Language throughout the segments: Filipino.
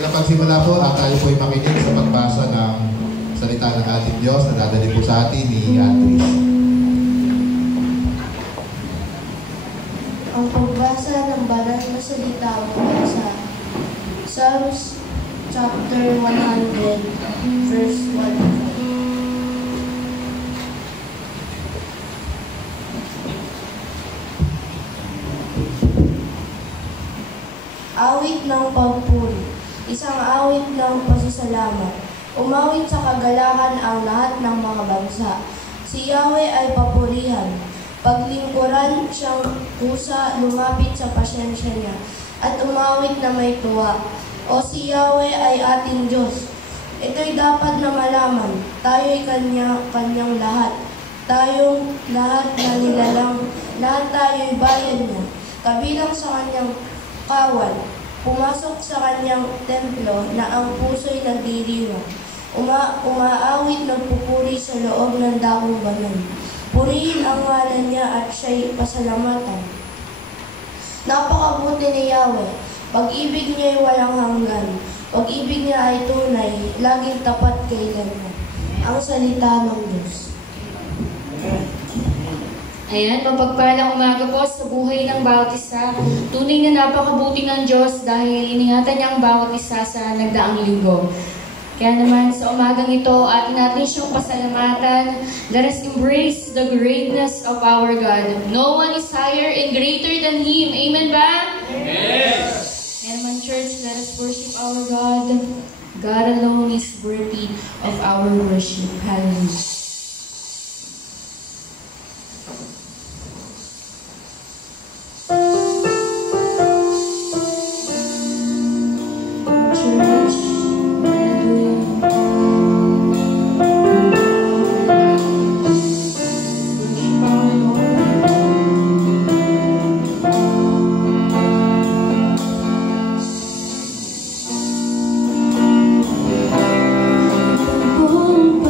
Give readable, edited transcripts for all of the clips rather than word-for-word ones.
Bilang pagsimula po, tayo po ay makinig sa pagbasa ng salita ng ating Diyos na dadali po sa atin ni Andres. Ang pagbasa ng banal na salita mula sa Psalms chapter 100, verse 1. Awit ng pagpuri, isang awit ng pasasalamat. Umawit sa kagalakan ang lahat ng mga bansa. Si Yahweh ay papurihan. Paglingkuran siyang kusa, lumapit sa pasyensya niya, at umawit na may tuwa. O si Yahweh ay ating Diyos. Ito'y dapat na malaman. Tayo'y kanyang lahat. Tayong lahat na nilalang, lahat tayo'y bayan niya. Kabilang sa kanyang kawan, pumasok sa kanyang templo na ang puso'y nagdiriwang. Umaawit nagpupuri sa loob ng dakong banal. Purihin ang ngalan niya at siya'y pasalamatan. Napakabuti ni Yahweh. Pag-ibig niya'y walang hanggan. Pag-ibig niya ay tunay, laging tapat kailanman. Ang salita ng Diyos. Ayan, mapagpalang umaga po sa buhay ng bawat isa. Tunay na napakabuti ng Diyos dahil iningatan niya ang bawat isa sa nagdaang linggo. Kaya naman sa umagang ito, atin natin siyang pasalamatan. Let us embrace the greatness of our God. No one is higher and greater than Him. Amen ba? Yes! Kaya naman church, let us worship our God. God alone is worthy of our worship. Hallelujah. Buong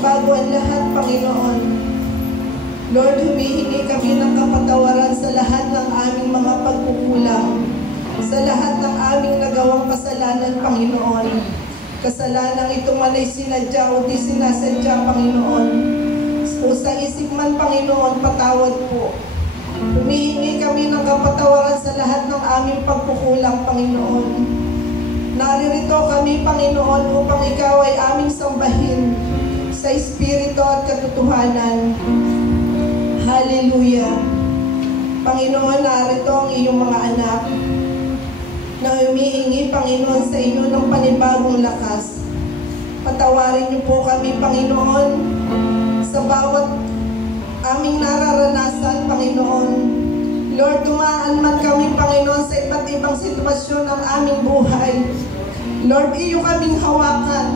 bago ang lahat, Panginoon. Lord, humihingi kami ng kapatawaran sa lahat ng aming mga pagkukulang, sa lahat ng aming nagawang kasalanan, Panginoon. Kasalanan ito man ay sinadya o di sinasadya, Panginoon. O sa isip man, Panginoon, patawad po. Humihingi kami ng kapatawaran sa lahat ng aming pagkukulang, Panginoon. Naririto kami, Panginoon, upang Ikaw ay aming sambahin sa Espiritu at katotohanan. Hallelujah. Panginoon, narito ang iyong mga anak na humihingi, Panginoon, sa inyo ng panibagong lakas. Patawarin niyo po kami, Panginoon, sa bawat aming nararanasan, Panginoon. Lord, dumaan man kami, Panginoon, sa iba't ibang sitwasyon ng aming buhay. Lord, iyo kaming hawakan.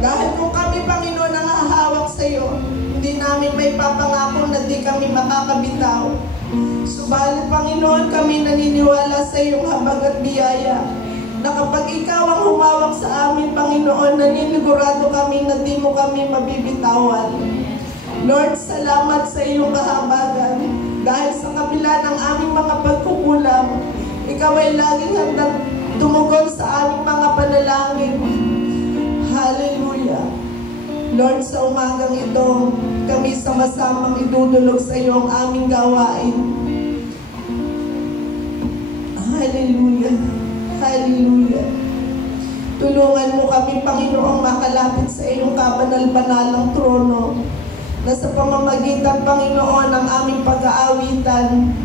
Dahil kung kami, Panginoon, ang hahawak sa iyo, hindi namin may papangako na di kami makakabitaw. Subalit, Panginoon, kami naniniwala sa iyong habag at biyaya na kapag Ikaw ang humawak sa amin, Panginoon, naninigurado kami na di mo kami mabibitawan. Lord, salamat sa iyong kahabagan. Dahil sa kabila ng aming mga pagkukulang, Ikaw ay laging handang tumugon sa aming mga panalangin. Hallelujah. Lord, sa umagang ito, kami sama-samang idudulog sa iyo ang aming gawain. Hallelujah. Hallelujah. Tulungan mo kami, Panginoong, makalapit sa iyong kabanal-banalang trono, na sa pamamagitan, Panginoon, ng aming pag-aawitan,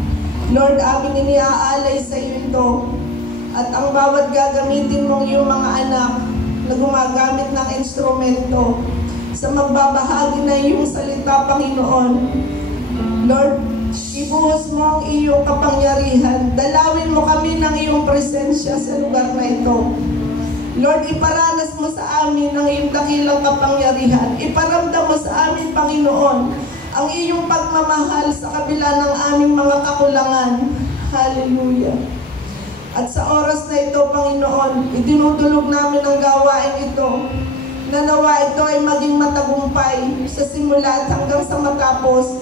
Lord, aming iniaalay sa iyo ito, at ang bawat gagamitin mong iyong mga anak na gumagamit ng instrumento sa magbabahagi na iyong salita, Panginoon. Lord, ibuhos mo ang iyong kapangyarihan. Dalawin mo kami ng iyong presensya sa lugar na ito. Lord, iparanas mo sa amin ang iyong dakilang kapangyarihan. Iparamdam mo sa amin, Panginoon, ang iyong pagmamahal sa kabila ng aming mga kakulangan. Hallelujah. At sa oras na ito, Panginoon, idinudulog namin ang gawain ito, na nawa ito ay maging matagumpay sa simula at hanggang sa matapos.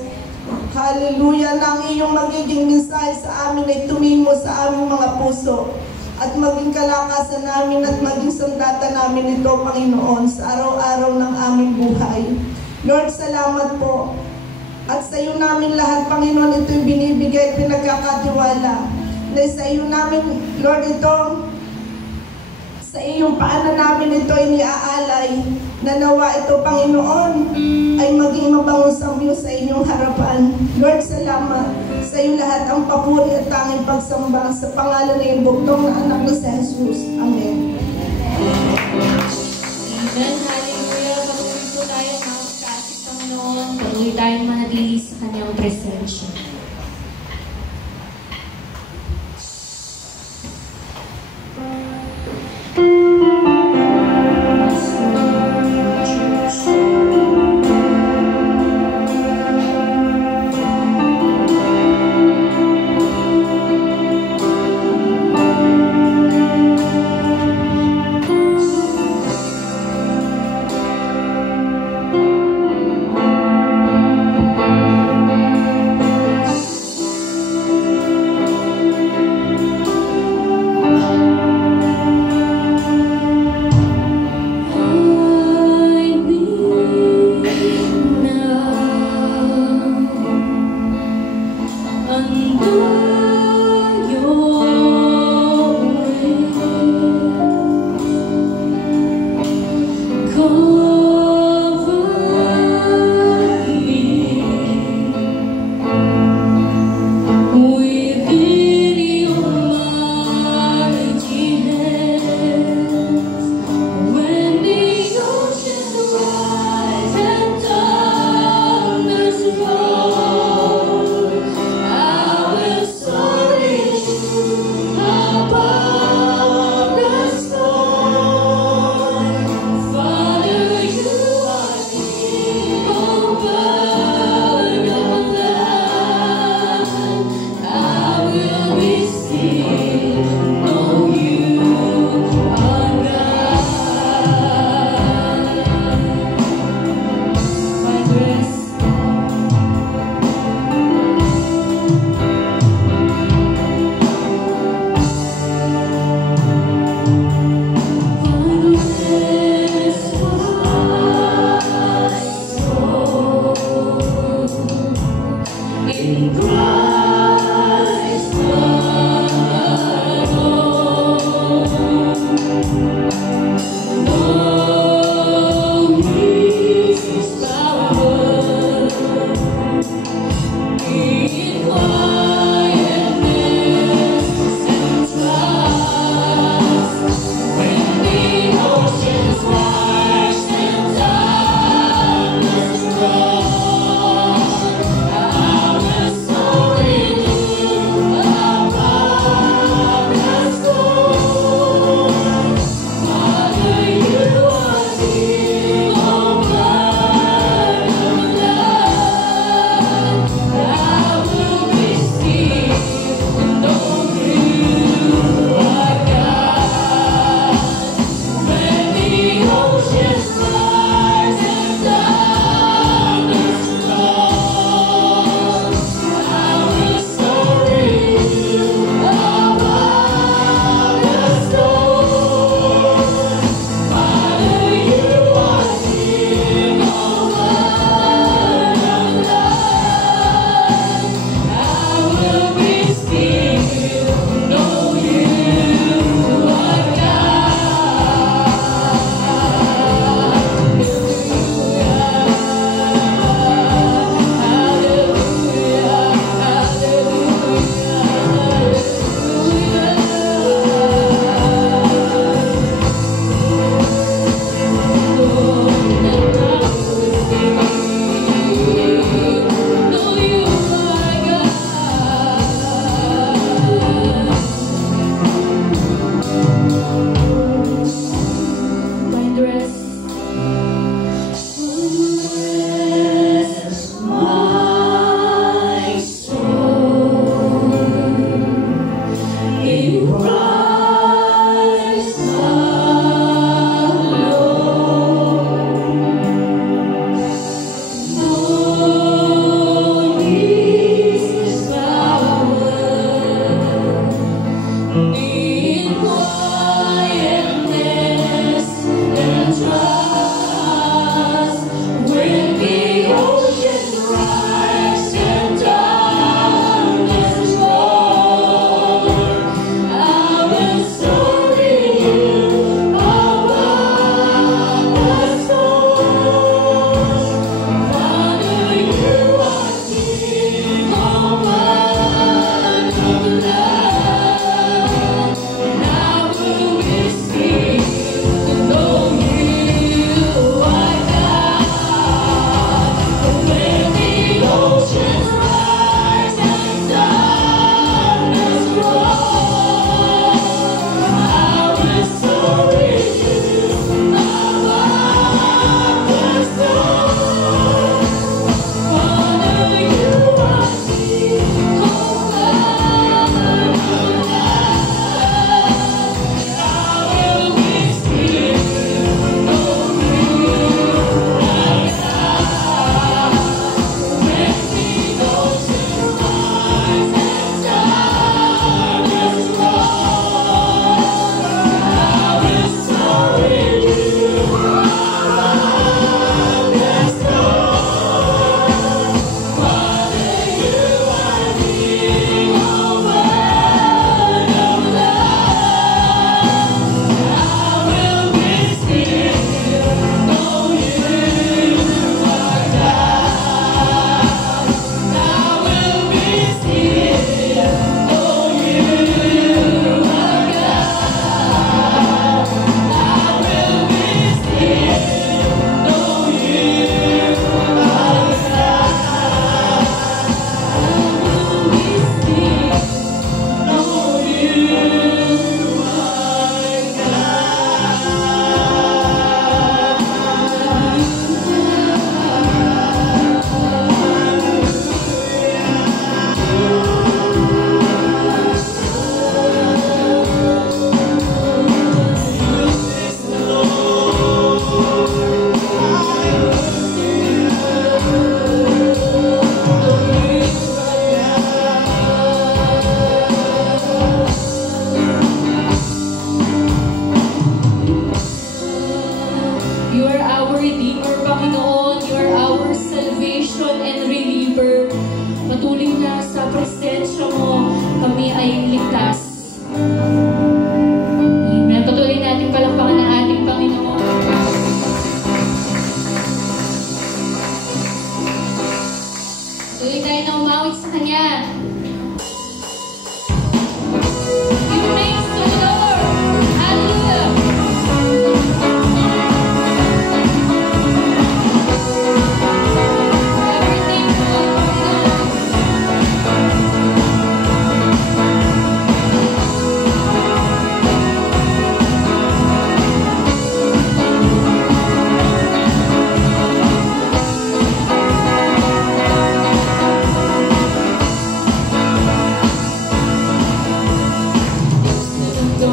Hallelujah, na ang iyong magiging mensahe sa amin ay tumimo sa aming mga puso at maging kalakasan namin at maging sandata namin ito, Panginoon, sa araw-araw ng aming buhay. Lord, salamat po. At sa iyo namin lahat, Panginoon, ito'y binibigay at pinagkakatiwala. Na sa iyo namin, Lord, ito, sa iyong paanan namin ito iniaalay, na nawa ito, Panginoon, ay maging mabangong samyo sa inyong harapan. Lord, salamat. Sa iyo lahat ang papuri at tanging pagsamba sa pangalan ng iyong buktong na anak na si Jesus. Amen. Amen. Hallelujah. Patuloy po tayo mga kapatid, Panginoon. Patuloy tayong manatili sa kanyang presensya. So Patuloy natin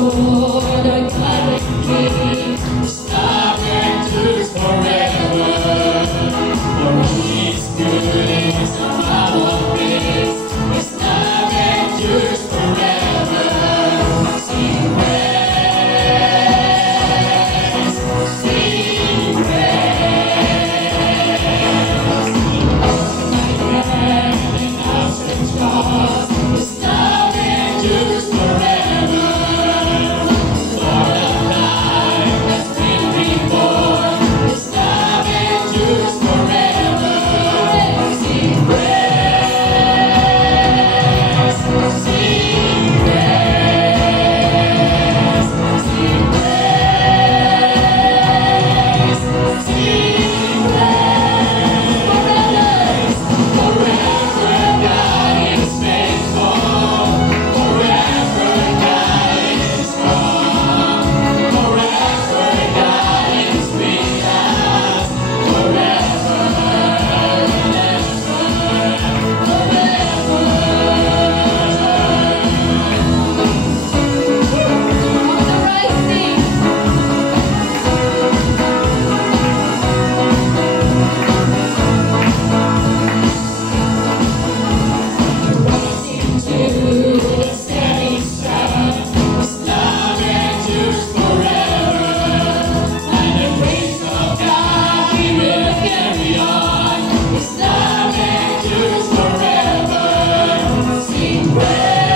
Lord, our God and King, is love endures forever. For His goodness above all things, His love endures forever. Sing praise, sing praise. And outstretched arms, His love endures forever. Lord of life has been reborn, His love endures forever. Sing praise, sing praise, sing praise, sing praise. Forever God is faithful, forever God is strong, forever God is with us, forever and ever, forever. On the rising. Into the setting sun, His love endures forever. And the grace of God He will carry on, His love endures forever. Sing praise,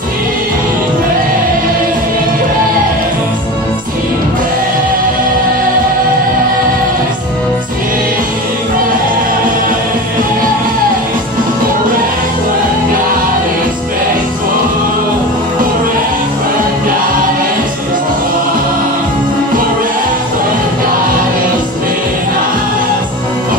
sing praise, sing praise, sing praise. Forever God is faithful, forever God is strong, forever God is with us,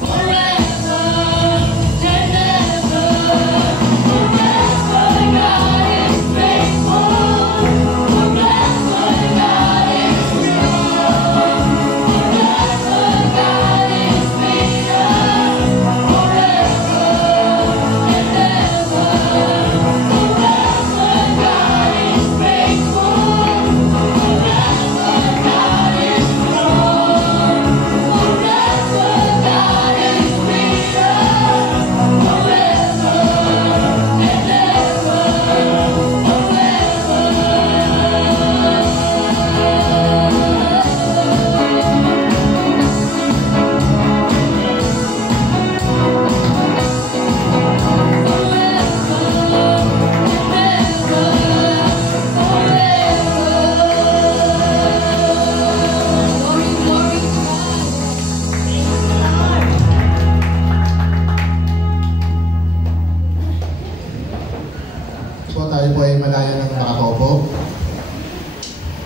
forever and ever, forever God is faithful, forever God is strong, forever God is with us, forever and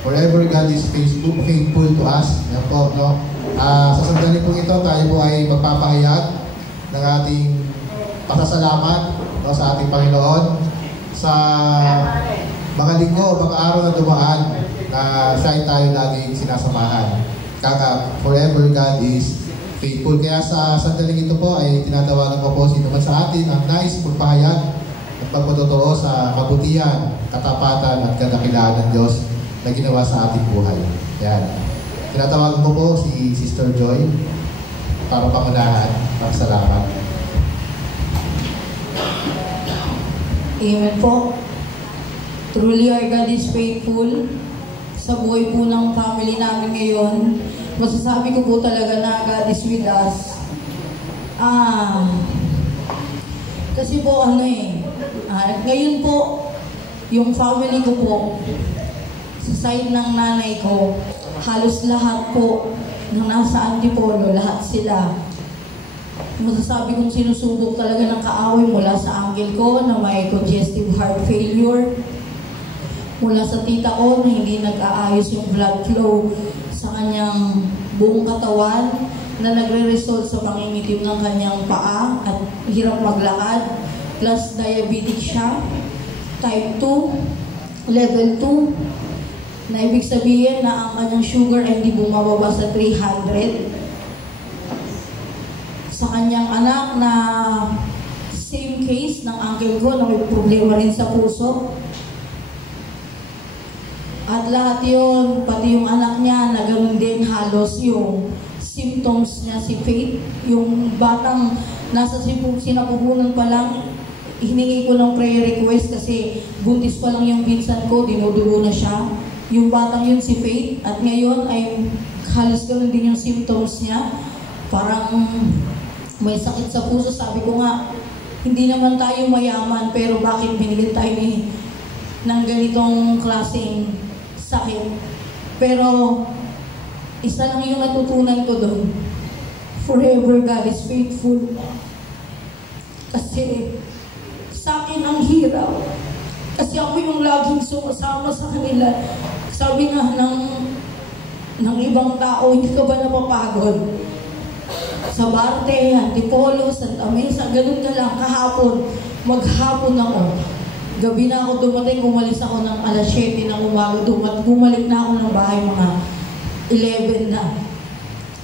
Forever God is faithful to us. Yan po, no? Sa sandali po ito, tayo po ay magpapahayag ng ating pasasalamat, no, sa ating Panginoon sa mga linggo, mga araw na dumaan na siya tayo laging sinasamahan. Forever God is faithful. Kaya sa sandaling ito po ay tinatawagan ko po sino man sa atin ang nais magpahayag at magpatotoo sa kabutihan, katapatan at kadakilaan ng Diyos na ginawa sa ating buhay. Yan. Tinatawagan ko po si Sister Joy para pangunahan. Salamat. Amen po. Truly our God is faithful. Sa buhay po ng family namin ngayon, masasabi ko po talaga na God is with us. Kasi po ngayon po, yung family ko po, sa side ng nanay ko, halos lahat po na nasa Antipolo, lahat sila. Masasabi kong sinusubok talaga ng kaaway mula sa uncle ko na may congestive heart failure, mula sa tita ko na hindi nag-aayos yung blood flow sa kanyang buong katawan, na nagre-result sa pangingitim ng kanyang paa at hirap maglakad, plus diabetic siya, type 2, level 2, na ibig sabihin na ang kanyang sugar ay hindi bumababa sa 300. Sa kanyang anak na same case ng uncle ko na may problema rin sa puso. At lahat yun, pati yung anak niya na ganoon din halos yung symptoms niya si Faith. Yung batang nasa sinapupunan pa lang, hiningi ko ng prayer request kasi buntis pa lang yung pinsan ko, dinudugo na siya. Yung batang yun si Faith at ngayon ay halos ganoon din yung symptoms niya. Parang may sakit sa puso. Sabi ko nga, hindi naman tayo mayaman pero bakit binigyan tayo ng ganitong klaseng sakit. Pero isa lang yung natutunan ko doon. Forever God is faithful. Kasi sa akin ang hirap. Kasi ako yung laging sumasama sa kanila. Sabi nga ng ibang tao, hindi ka ba napapagod? Sa Barte, Antipolo, Santa Mesa, ganun ka lang. Kahapon, maghapon ako. Gabi na ako dumating, umalis ako ng alas 7 ng umaga, bumalik na ako ng bahay mga 11 na.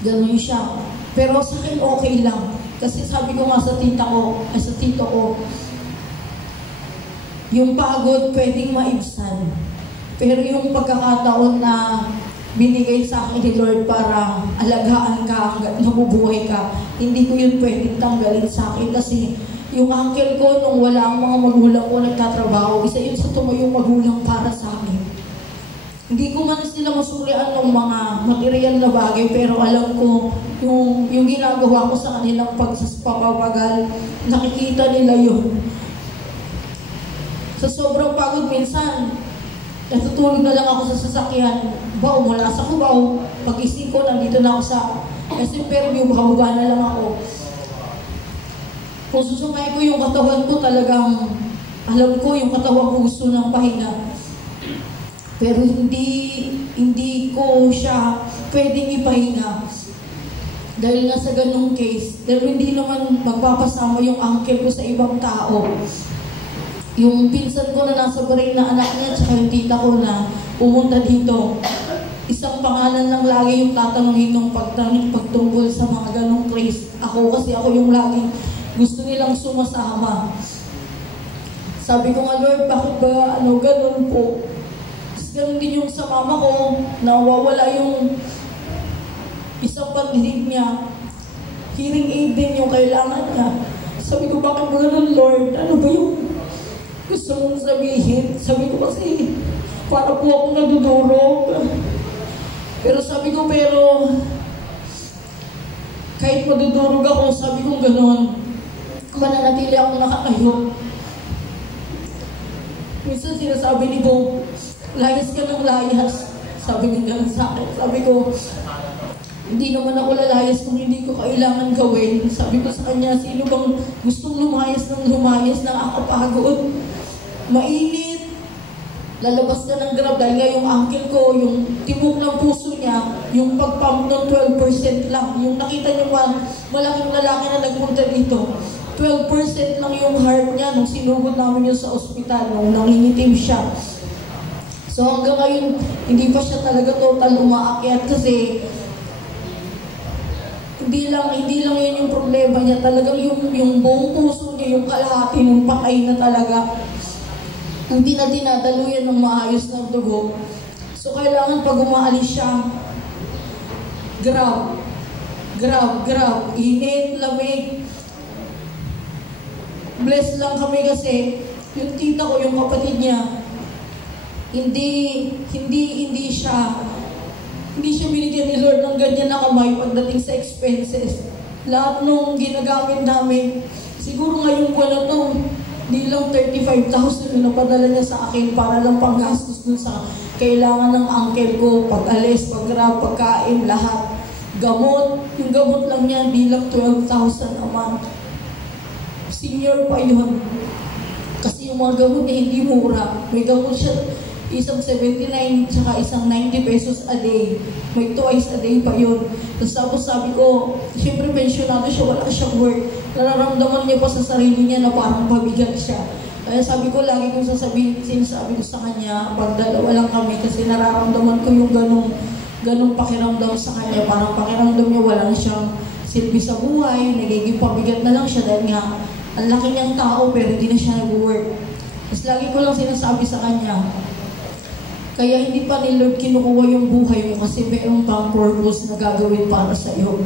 Ganun siya. Pero sa akin okay lang. Kasi sabi ko nga sa tito ko, yung pagod pwedeng maibsan. Pero yung pagkakataon na binigay sa akin ni Lord para alagaan ka hanggang nabubuhay ka, hindi ko yun pwedeng tanggalin sa akin kasi yung uncle ko nung wala ang mga magulang ko nagtatrabaho, isa yun sa tumayong magulang para sa akin. Hindi ko man sila masulian ng mga material na bagay pero alam ko yung ginagawa ko sa kanilang pagpapagal, nakikita nila yun. Sa sobrang pagod minsan, natutulog na lang ako sa sasakyan. Mula sa Cubao, pag-isip ko, nandito na ako sa SM Fairview, bababa na lang ako. Kung susumay ko yung katawan ko, talagang alam ko yung katawan ko gusto ng pahinga. Pero hindi ko siya pwedeng ipahinga. Dahil nga sa ganung case, dahil hindi naman magpapasama yung uncle ko sa ibang tao. Yung pinsan ko na nasa Bahrain na anak niya, tsaka yung tita ko na pumunta dito, isang pangalan lang lagi yung tatanungin ng pagtungkol sa mga ganong case. Ako kasi ako yung laging gusto nilang sumasama. Sabi ko nga, Lord, bakit ba ganun po? Tapos ganun din yung sa mama ko, nawawala yung isang pandinig niya. Hearing aid din yung kailangan niya. Sabi ko, bakit ba ganun, Lord? Ano ba yung gusto mong sabihin? Sabi ko kasi, para po akong nadudurog. Pero sabi ko, kahit madudurog ako, sabi ko gano'n, mananatili ako nakatayo. Minsan sinasabi ni Bo, layas ka ng layas. Sabi niya gano'n sa akin. Sabi ko, hindi naman ako lalayas kung hindi ko kailangan gawin. Sabi ko sa kanya, sino bang gustong lumayas, nakakapagod, mainit, lalabas na ng Grab dahil nga yung uncle ko, yung tibok ng puso niya, yung pag-pump ng 12% lang. Yung nakita niyo malaking lalaki na nagpunta dito, 12% lang yung heart niya nung sinugod namin yun sa ospital, nung nangingitim siya. So hanggang ngayon, hindi pa siya talaga total umaakyat kasi hindi lang yun yung problema niya. Talagang yung buong puso niya, yung kalahati ng patay na talaga. Hindi na dinadaluyan ng maayos na dugo. So kailangan pag umaalis siya, grab, init, lamig. Bless lang kami kasi yung tita ko, yung kapatid niya, hindi siya binigyan ni Lord ng ganyan na kamay pagdating sa expenses. Lahat nung ginagamit namin, siguro ngayong buwan na to, di lang 35,000 yung napadala niya sa akin para lang panggastos dun sa kailangan ng uncle ko, pag-alis, pag-grab, pagkain, lahat. Gamot, yung gamot lang niya, di lang 12,000 a month. Senior pa yun. Kasi yung mga gamot niya hindi mura. May gamot siya, isang 79, tsaka isang 90 pesos a day. May twice a day pa yun. Tapos sabi ko, siyempre pensionado siya, wala siyang work. Nararamdaman niya pa sa sarili niya na parang pabigat siya. Kaya sabi ko, lagi kong sinasabi ko sa kanya, pag dalawa lang kami, kasi nararamdaman ko yung ganong pakiramdam sa kanya. Parang pakiramdam niya walang siyang silbi sa buhay, nagiging pabigat na lang siya dahil nga, ang laki niyang tao pero hindi na siya nag-work. Tapos lagi ko lang sinasabi sa kanya, kaya hindi pa ni Lord kinukuha yung buhay mo kasi mayroong pang purpose na gagawin para sa iyo.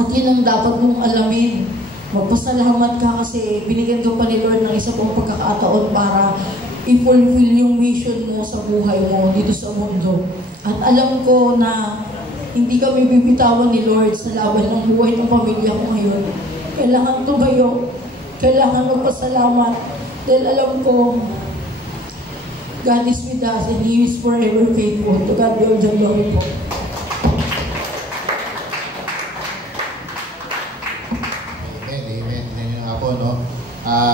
At yun ang dapat mong alamin. Magpasalamat ka kasi binigyan ka pa ni Lord ng isa pang pagkakataon para i-fulfill yung mission mo sa buhay mo dito sa mundo. At alam ko na hindi kami bibitawan ni Lord sa laban ng buhay ng pamilya ko ngayon. Kailangan tumayo, kailangan magpasalamat dahil alam ko God is with us and He is forever faithful. To God be all the glory po. Amen. Yan nga po, no?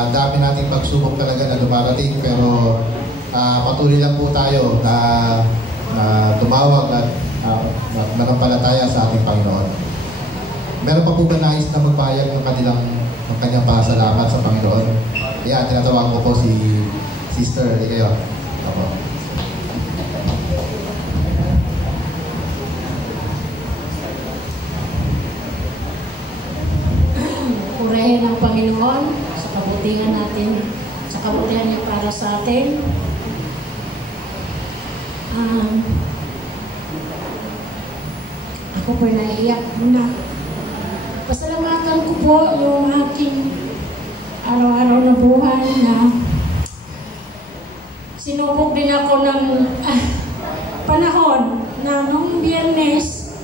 Dami nating pagsubok talaga na dumarating, pero patuloy lang po tayo na tumawag at nanampalataya sa ating Panginoon. Meron pa po ba nais na magpahayag ng kanyang pasalamat sa Panginoon? Yan, tinatawag ko po si Sister. Hindi kayo? Opo. Purihin ang Panginoon sa kabutihan natin, sa kabutihan niya para sa atin. Ako po naiiyak muna. Pasalamatan ko po yung aking araw-araw na buhay na sinubok din ako ng panahon na nung Biyernes,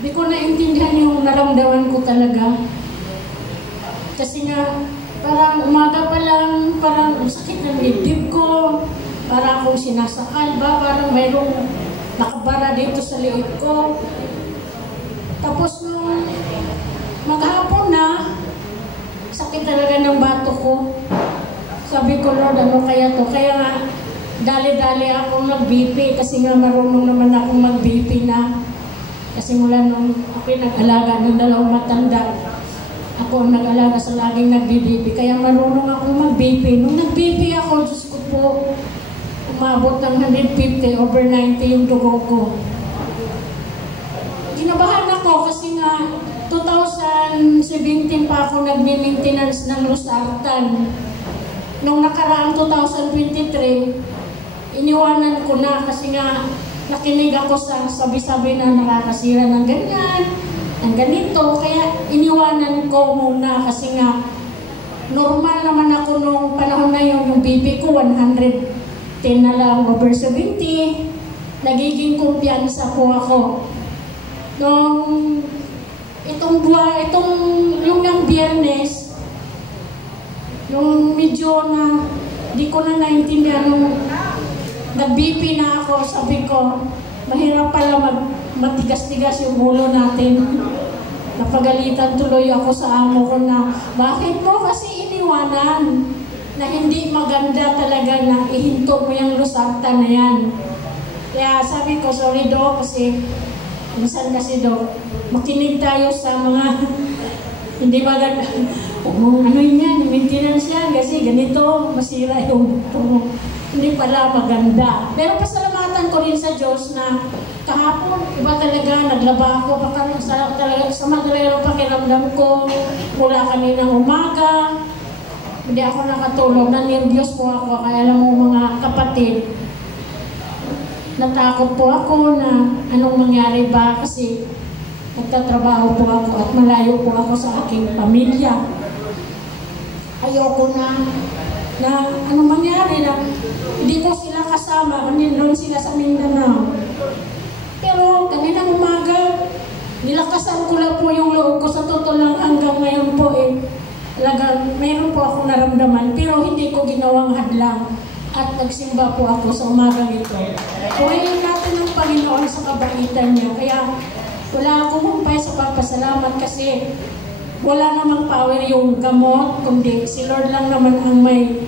di ko naintindihan yung naramdaman ko talaga. Kasi nga, parang umaga pa lang, parang sakit ng dibdib ko, parang akong sinasakal ba, parang mayroong nakabara dito sa liit ko. Tapos nung maghapon na, sakit talaga ng bato ko. Sabi ko, Lord, ano kaya to? Kaya nga, dali-dali akong mag-BP kasi nga marunong naman akong mag-BP na. Kasi mula nung ako'y nag-alaga ng dalawang matanda, ako ang nag-alaga sa laging nag-BP. Kaya marunong akong mag-BP. Nung nag-BP ako, Diyos ko po, umabot ng 150 over 90 yung dugo ko. Ginabahan ako kasi nga 2017 pa ako nag-maintenance ng Losartan. Nung nakaraang 2023, iniwanan ko na kasi nga nakinig ako sa sabi-sabi na nakakasira ng ganyan, ng ganito. Kaya iniwanan ko muna kasi nga normal naman ako nung panahon na yun, yung BP ko 110 na lang over 70. Nagiging kumpiyansa po ako. Nung yung ng Biyernes, yung medyo na di ko na naintindihan nung nag-BP na ako, sabi ko, mahirap pala matigas-tigas yung ulo natin. Napagalitan tuloy ako sa amo ko na, bakit mo kasi iniwanan? na hindi maganda talaga na ihinto mo yung Losartan na yan. Kaya sabi ko, sorry Dok, kasi minsan kasi Dok, makinig tayo sa mga hindi maganda. Ano yan, maintenance yan, kasi ganito, masira yung hindi pala maganda. Pero pasalamatan ko rin sa Diyos na kahapon, iba talaga, naglaba ako, baka sa maglalaro pakiramdam ko, mula kaninang umaga, hindi ako nakatulog, nanirbyos po ako, kaya alam mo mga kapatid, natakot po ako na anong mangyari ba kasi nagtatrabaho po ako at malayo po ako sa aking pamilya. Ayoko na anong mangyari na hindi ko sila kasama, doon sila sa Mindanao. Pero kaninang umaga, nilakasan ko lang po yung loob ko sa totoo lang hanggang ngayon po talagang mayroon po akong naramdaman pero hindi ko ginawang hadlang at nagsimba po ako sa umagang ito. Purihin natin ang Panginoon sa kabaitan niya. Kaya wala akong humpay sa pagpasalamat kasi wala namang power yung gamot, kundi si Lord lang naman ang may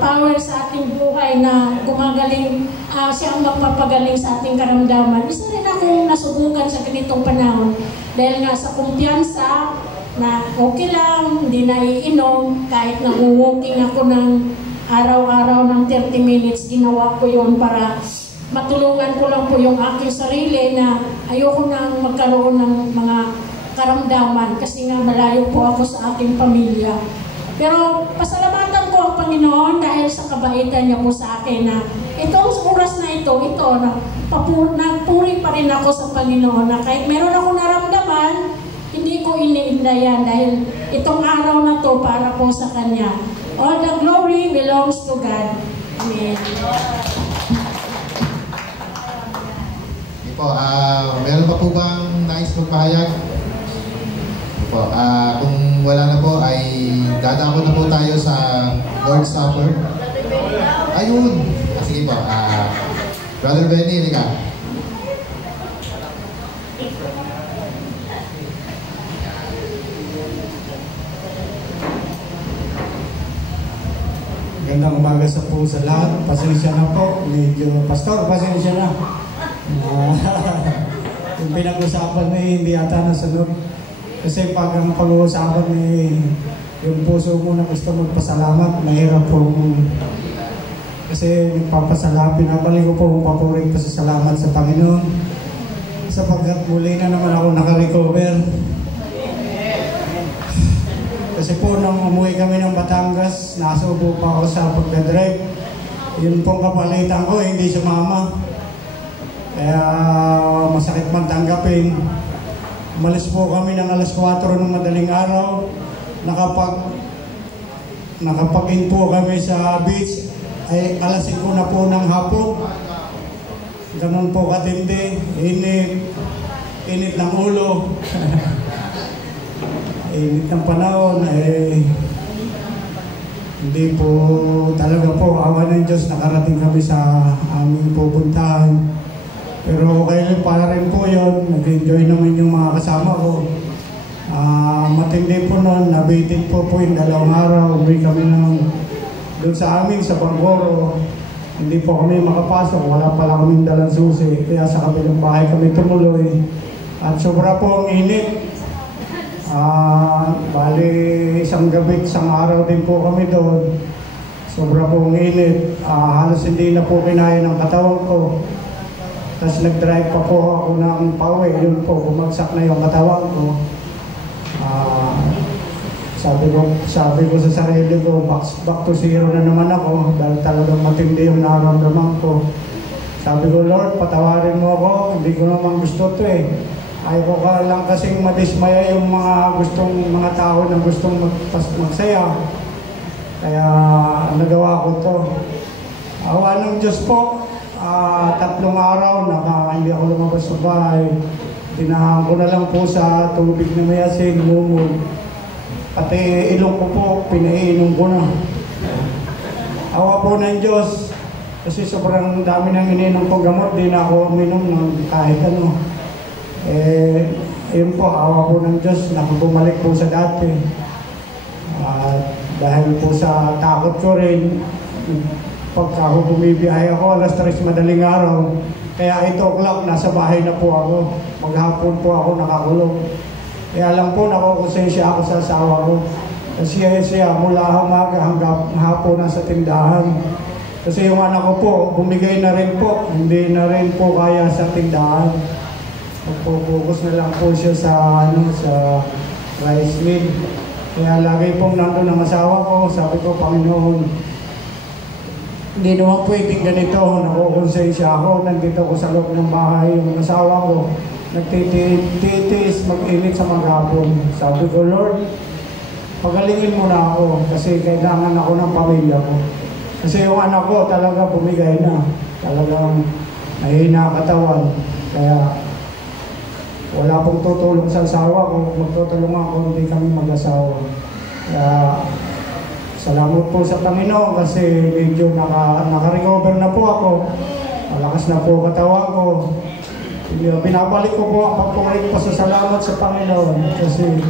power sa ating buhay na gumagaling, siya ang magpapagaling sa ating karamdaman. Isa rin akong nasubukan sa ganitong panahon dahil nga sa kumpiyansa na okay lang, hindi na iinom, kahit nag-walking ako ng araw-araw ng 30 minutes, ginawa ko yon para matulungan ko lang po yung aking sarili na ayoko nang magkaroon ng mga karamdaman kasi nga malayo po ako sa aking pamilya. Pero pasalamatan ko ang Panginoon dahil sa kabaitan niya po sa akin na itong oras na ito na nagpuri pa rin ako sa Panginoon na kahit meron akong naramdaman, hindi ko iniindayan dahil itong araw na to para po sa Kanya. All the glory belongs to God. Amen. Po, meron pa po bang nais magpahayag? Po, kung wala na po ay dadako na po tayo sa Lord's Supper. Ayun! Sige po, Brother Benny, halika. Magandang umaga po sa lahat. Pasensya na po. Medyo, Pastor, pasensya na. Yung pinag-usapan hindi ata nasunod. Kasi pag ang pag-uusapan yung puso mo na gusto magpasalamat, mahirap po. Kasi nagpapasalamat, pinabalik ko po ang papuring pasasalamat sa Panginoon. Sapagkat muli na naman ako nakarecover. Kasi po nung umuwi kami ng Batangas, nasubo pa ako sa pagdadrive. Yun pong kapalitan ko, hindi sumama. Kaya masakit man tanggapin. Umalis po kami ng alas 4 ng madaling araw. Nakapag-in po kami sa beach. Ay alas 5 na po ng hapon. Ganun po katindi. Init ng ulo. Init ng panahon, hindi po talaga po awa ng Diyos nakarating kami sa aming pupuntahan. Pero okay pa rin po yun, nag-enjoy naman yung mga kasama ko. Matindi po nun, nabitin po yung 2 araw, uwi kami doon sa amin sa Bangoro. Hindi po kami makapasok, wala pala kaming dalang susi, kaya sa kabilang bahay kami tumuloy. At sobra po ang init. Bali isang gabi, isang araw din po kami doon. Sobra pong init. Halos hindi na po kinaya ng katawan ko. Tapos nag-drive pa po ako ng pauwi. Yun po, bumagsak na yung katawan ko. Sabi ko sa sarili ko, back to zero na naman ako. Dahil talagang matindi yung nararamdaman ko. Sabi ko, Lord, patawarin mo ako. Hindi ko naman gusto to Ayaw ko lang kasing madismaya yung mga tao na gustong magsaya. Kaya nagawa ko to. Awa ng Diyos po, 3 araw hindi ako lumabas sa bahay. Tinahan ko na lang po sa tubig na may asin, lumog. Pati ilong ko po, pinaiinom ko na. Awa po ng Diyos. Kasi sobrang dami nang ininom ko gamot, di na ako uminom ng kahit ano. Yun po, awa po ng Diyos, nakabumalik po sa dati. Dahil po sa takot ko rin, pagka ako bumibiyahe ako, alas 3 madaling araw, kaya 8 o'clock, nasa bahay na po ako. Maghapon po ako nakakulong. Kaya lang po, nakukonsensya ako sa asawa ko. Kasi siya mula umaga hanggang hapon na sa tindahan. Kasi yung anak ko po, bumigay na rin po. Hindi na rin po kaya sa tindahan. Magpo-focus na lang po siya sa rice mill. Kaya lagi pong nandun ang asawa ko. Sabi ko, Panginoon, hindi naman pwedeng ganito. Nakukonsensya ako. Nandito ko sa loob ng bahay. Yung asawa ko, nagtitiis mag-init sa maghapon. Sabi ko, Lord, pagalingin mo na ako kasi kailangan ako ng pamilya ko. Kasi yung anak ko talaga bumigay na. Talagang mahina katawan. Kaya wala pong tutulong sa asawa ko. Magtutulong ako, hindi kami mag-asawa. Kaya salamat po sa Panginoon kasi medyo naka-recover na po ako. Malakas na po katawan ko. Binabalik ko po ang pagpulit po sa salamat sa Panginoon kasi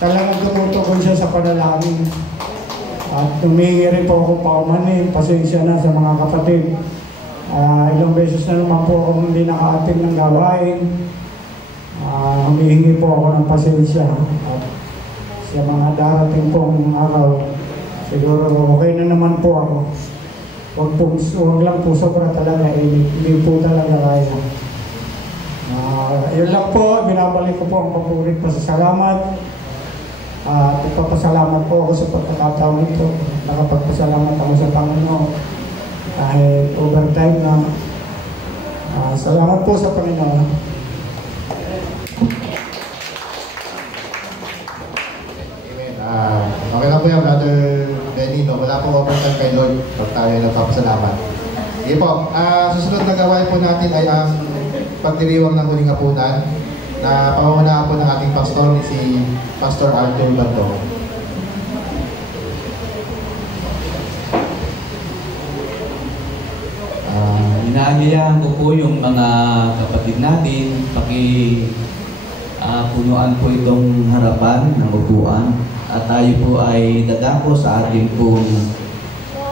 talagang tumutugon siya sa panalangin. At humingi rin po ako paumanin. Pasensya na sa mga kapatid. Ilang beses na naman po ako hindi naka-attend ng gawain. Humihingi po ako ng pasensya. At sa mga darating pong araw, siguro okay na naman po ako. Huwag lang po sobra talaga. Hindi po talaga kaya. Yun lang po. Binabalik ko po ang papurit pa sa salamat. At ipapasalamat po ako sa pagkakataon nito. Nakapagpasalamat ako sa Panginoon. Kahit overtime na. Salamat po sa Panginoon. Amen. Okay lang po yan, Brother Benny. No? Wala po overtime kay Lord pag tayo nagpapasalamat. Sige po. Susunod na gawain po natin ay ang pagdiriwang ng huling hapunan na pangungunahan po ng ating pastor, si Pastor Arthur Bando. Inaanyayahan ko po yung mga kapatid natin, punuan po itong harapan ng upuan at tayo po ay dadako sa ating pong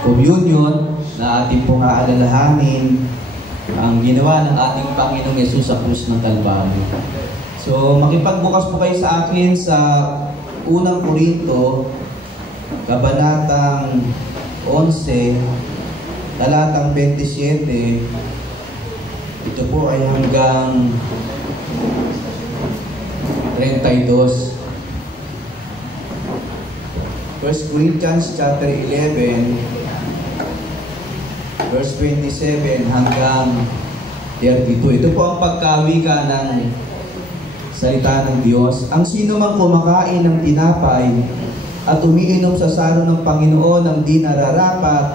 communion na ating pong aalalahanin ang ginawa ng ating Panginoong Yesus sa krus ng Kalbaryo. So, makipagbukas po kayo sa akin sa unang Korinto, kabanatang 11, talatang 27. Ito po ay hanggang 32. 1 Corinthians chapter 11, verse 27 hanggang 32. Ito po ang pagkawika ng salita ng Diyos. Ang sino mang kumakain ng tinapay at umiinom sa saro ng Panginoon ng di nararapat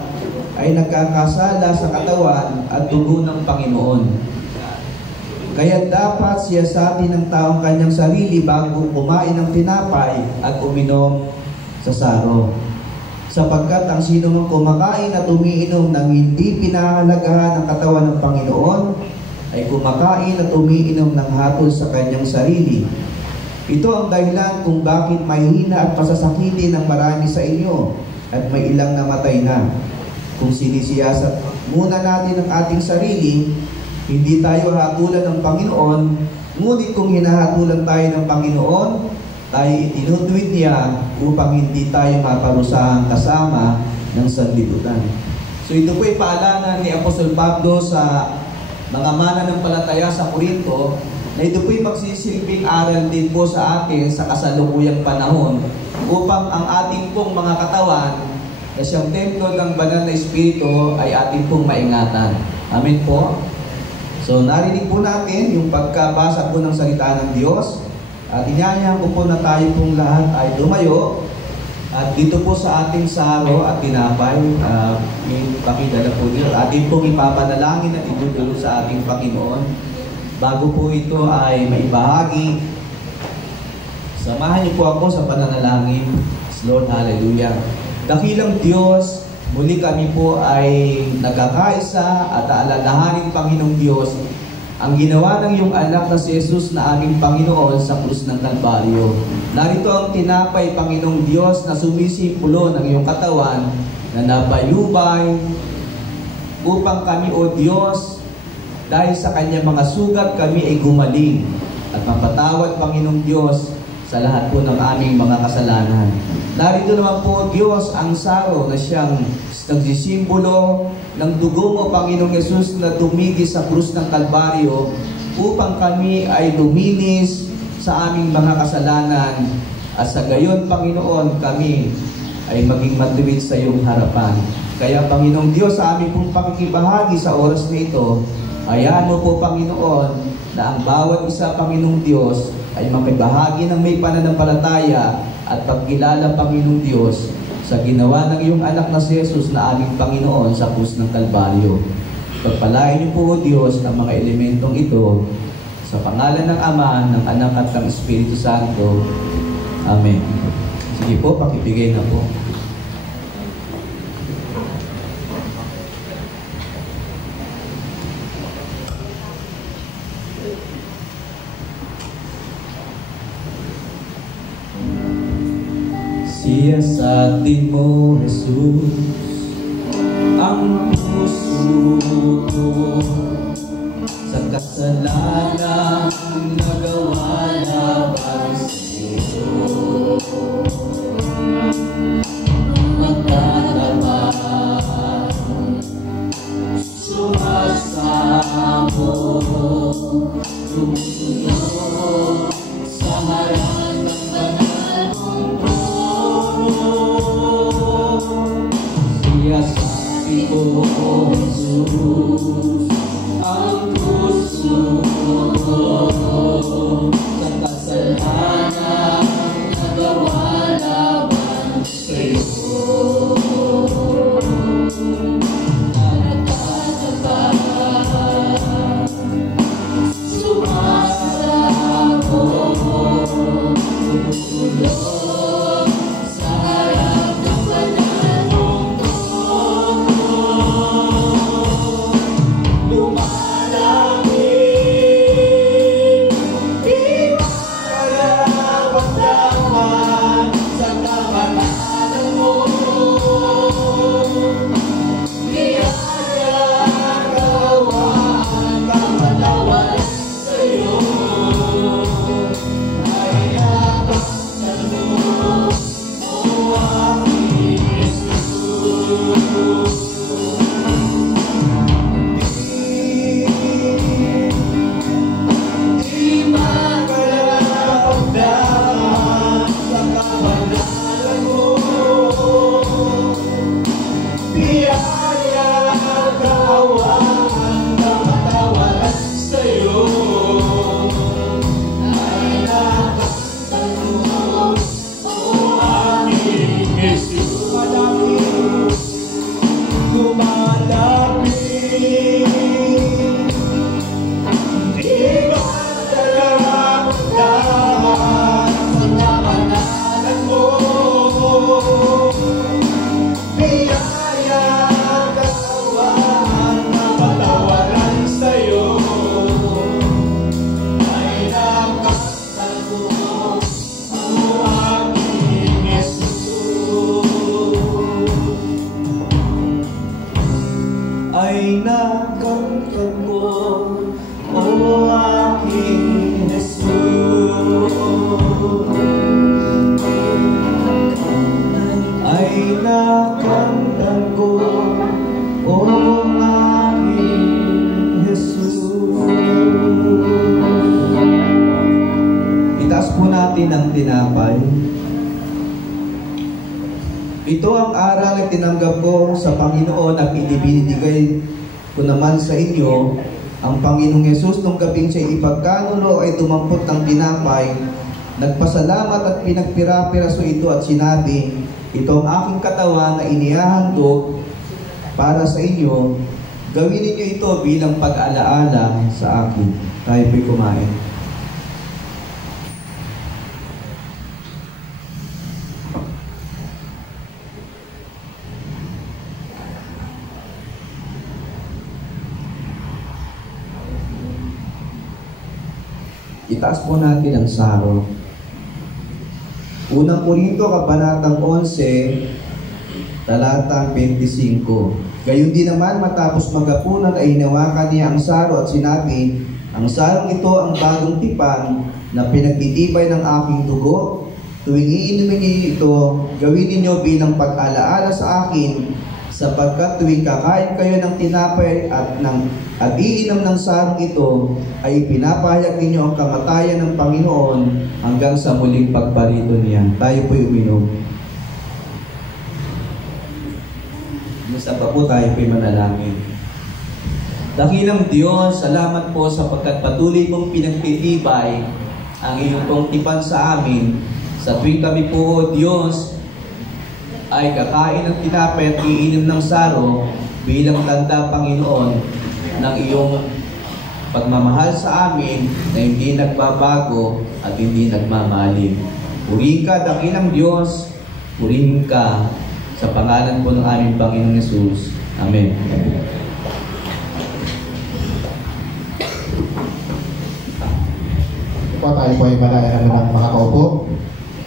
ay nagkakasala sa katawan at dugo ng Panginoon. Kaya dapat siyasatin ng taong kanyang sarili bago kumain ng tinapay at uminom sa saro. Sapagkat ang sino mang kumakain at umiinom ng hindi pinahalagahan ng katawan ng Panginoon ay kumakain at umiinom ng hatol sa kanyang sarili. Ito ang dahilan kung bakit mahina at pasasakitin ng marami sa inyo at may ilang namatay na. Kung sinisiyasat muna natin ang ating sarili, hindi tayo hatulan ng Panginoon, ngunit kung hinahatulan tayo ng Panginoon, tayo itinutwid niya upang hindi tayo maparusahang kasama ng sanlibutan. So ito po ay paalanan ni Apostol Pablo sa mga mananampalataya sa Korinto na ito po'y magsisilbing aral din po sa atin sa kasalukuyang panahon upang ang ating pong mga katawan na siyang templo ng banal na Espiritu ay ating pong maingatan. Amen po. So narinig po natin yung pagkabasa po ng salita ng Diyos at inyanyahan ko po na tayo pong lahat ay lumayo at dito po sa ating saro at tinapay, pakidala po niyo. Ating pong ipapanalangin at idudulog sa ating Panginoon. Bago po ito ay maibahagi, samahan niyo po ako sa pananalangin. Lord, hallelujah. Dakilang Diyos, muli kami po ay nagkakaisa at aalalahanin, Panginoong Diyos, ang ginawa ng iyong anak na si Jesus na aming Panginoon sa krus ng Kalbaryo. Narito ang tinapay, Panginoong Diyos, na sumisimbolo ng iyong katawan na nabayubay upang kami, O Diyos, dahil sa kanyang mga sugat kami ay gumaling at mapatawad, Panginoong Diyos, sa lahat po ng aming mga kasalanan. Narito naman po, Diyos, ang saro na siyang nagsisimbolo ng dugo mo, Panginoong Yesus, na tumigis sa krus ng Kalbaryo upang kami ay luminis sa aming mga kasalanan at sa gayon, Panginoon, kami ay maging matuwid sa iyong harapan. Kaya, Panginoong Diyos, sa aming pong pakikibahagi sa oras na ito, hayaan mo po, Panginoon, na ang bawat isa, Panginoong Diyos, ay makibahagi ng may pananampalataya at pagkilala, Panginoong Diyos, sa ginawa ng iyong anak na si Jesus na aming Panginoon sa krus ng Kalbaryo. Pagpalain niyo po, O Diyos, ang mga elementong ito sa pangalan ng Ama, ng Anak at ng Espiritu Santo. Amen. Sige po, pakibigay na po. Siyasatin mo, Jesus, ang puso ko sa kasalanan nagawa laban sa iyo. Magkatapat, sumasamo, tumusunod sa harap ng banal mong siyasabi ko, Jesus, ang puso ko sa kasalanan nagawa laban sa iyo. Nagkatapat, sumasamo, tumusunod sa harap ng banal mong lumalangin, di makakapagdaman sa kabanalan mo. Biyaya, kaawaan, kapatawaran sa'yo ay napaktan mo, O aking Jesus. Di makakapagdaman sa kabanalan mo. Biyaya, kaawaan, kapatawaran sa'yo ay napaktan mo, O aking Jesus. Lumalapit, di makakapagdaman sa kabanalan mo. Biyaya, kaawaan, kapatawaran sa'yo ay napaktan mo, O aking Jesus. Ay nakamtan mo, O aking Jesus. Ay nakamtan ko, O aking Jesus. Itaas po natin ang tinapay. Ito ang aral na tinanggap ko sa Panginoon at ibinibigay ko naman sa inyo. Ang Panginoong Yesus nung gabing siya ipagkanulo ay tumampot ng tinapay, nagpasalamat at pinagpira-piraso ito at sinabi, ito ang aking katawan na inihahandog para sa inyo. Gawin ninyo ito bilang pag-alaala sa akin. Tayo po'y kumain. Itaas po natin ang saro. Unang Korinto, Kabanatang 11, talatang 25. Gayon din naman, matapos magapunan ay hinawakan niya ang saro at sinabi, ang sarong ito ang bagong tipan na pinagtitibay ng aking dugo. Tuwing iinumin niyo ito, gawin ninyo bilang pag-alaala sa akin, sapagkat tuwing kakain kayo ng tinapay at iinom ng sarong ito, ay pinapahayag ninyo ang kamatayan ng Panginoon hanggang sa muling pagparito niya. Tayo po'y uminom. Sa pa po tayo po'y manalangin. Dakilang Diyos, salamat po sapagkat patuloy mong pinagtitibay ang iyong pong tipan sa amin. Sa tuwing kami po, Diyos, ay kakain ng tinapay at iinom ng saro bilang tanda, Panginoon, ng iyong pagmamahal sa amin na hindi nagbabago at hindi nagmamahalin. Purihin ka, dakilang Diyos, purihin ka sa pangalan po ng aming Panginoong Yesus. Amen. Tayo po ay malayan ng makakaupo.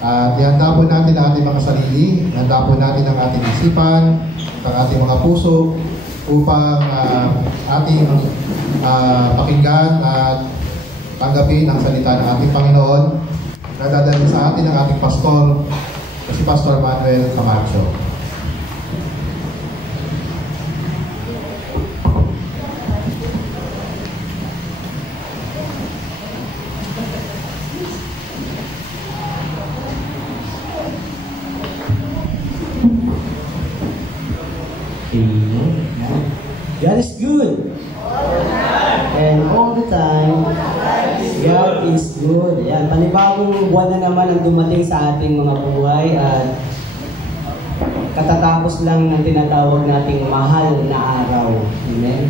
At ihanda po natin ang ating mga sarili, ihanda po natin ang ating isipan, ang ating mga puso upang ating pakinggan at tanggapin ang salita ng ating Panginoon na dadalhin sa atin ng ating pastor, si Pastor Manuel Camacho. God is good. And all the time, God is good. Ayan, panibagong buwan na naman ang dumating sa ating mga buhay at katatapos lang ng tinatawag nating mahal na araw. Amen?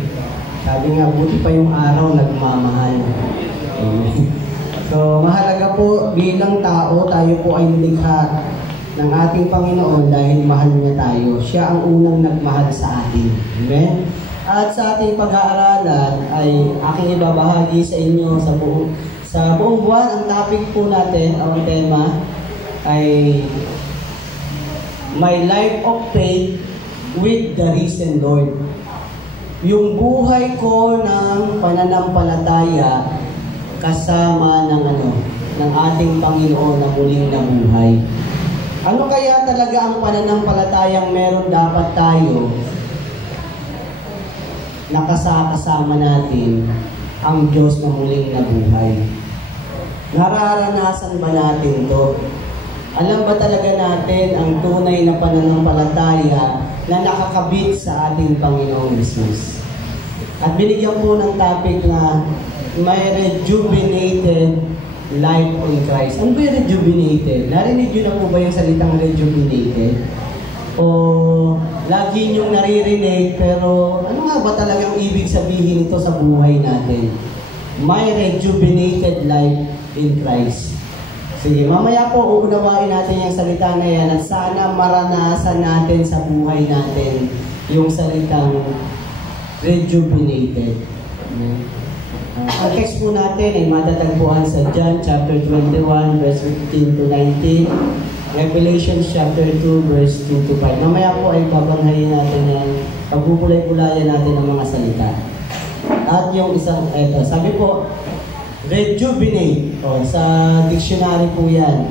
Sabi nga, buti pa yung araw nagmamahal. Amen? So, mahalaga po bilang tao, tayo po ay nilikha ng ating Panginoon dahil mahal niya tayo. Siya ang unang nagmahal sa atin. Amen? At sa ating pag-aaralan ay aking ibabahagi sa inyo sa buong buwan. Ang topic po natin, ang tema ay My Life of Faith with the Risen Lord. Yung buhay ko ng pananampalataya kasama ng ating Panginoon na muling nabuhay. Ano kaya talaga ang pananampalatayang meron dapat tayo nakasama natin ang Diyos na muling nabuhay? Nararanasan ba natin to? Alam ba talaga natin ang tunay na pananampalataya na nakakabit sa ating Panginoong Jesus? At binigyan po ng topic na may rejuvenated life in Christ. Ano ba yung rejuvenated? Narinig nyo na po ba yung salitang rejuvenated? O lagi nyong naririnig, pero ano nga ba talagang ibig sabihin ito sa buhay natin? My rejuvenated life in Christ. Sige, mamaya po uunawain natin yung salita na yan at sana maranasan natin sa buhay natin yung salitang rejuvenated. Ang text po natin ay matatagpuan sa John chapter 21 verse 15 to 19, Revelation chapter 2 verse 2 to 5. Mamaya po ay babanghayin natin yan, pagbubulay-bulayan natin ang mga salita. At yung isang, sabi po, rejuvenate, sa dictionary po yan.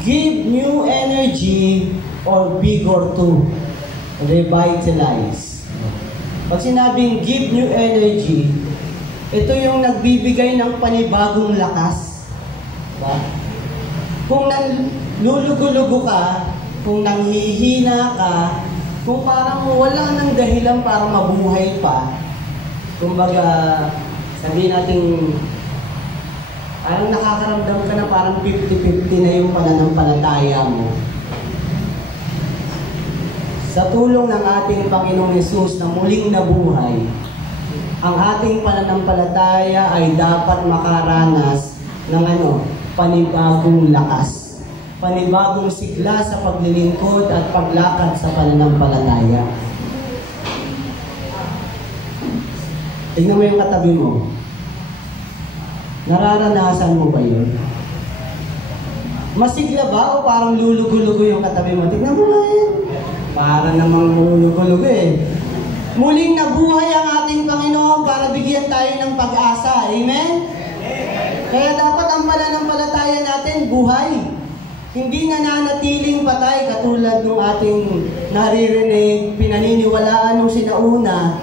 Give new energy or vigor to, revitalize. Pag sinabing give new energy, ito yung nagbibigay ng panibagong lakas. Diba? Kung nalulugo-lugo ka, kung nanghihina ka, kung parang wala nang dahilan para mabuhay pa, kumbaga, sabihin natin, parang nakakaramdam ka na parang 50-50 na yung pananampalataya mo. Sa tulong ng ating Panginoong Yesus na muling nabuhay, ang ating pananampalataya ay dapat makaranas ng panibagong lakas, panibagong sigla sa paglilingkod at paglakad sa pananampalataya. Tingnan mo yung katabi mo. Nararanasan mo ba yun? Masigla ba o parang lulugo-lugo yung katabi mo? Tignan mo nga yan. Para namang lulugo-lugo eh. Muling nabuhay ang ating Panginoon para bigyan tayo ng pag-asa. Amen? Kaya dapat ang pananampalataya natin buhay. Hindi nananatiling patay katulad ng ating naririnig, pinaniniwalaan nung sinauna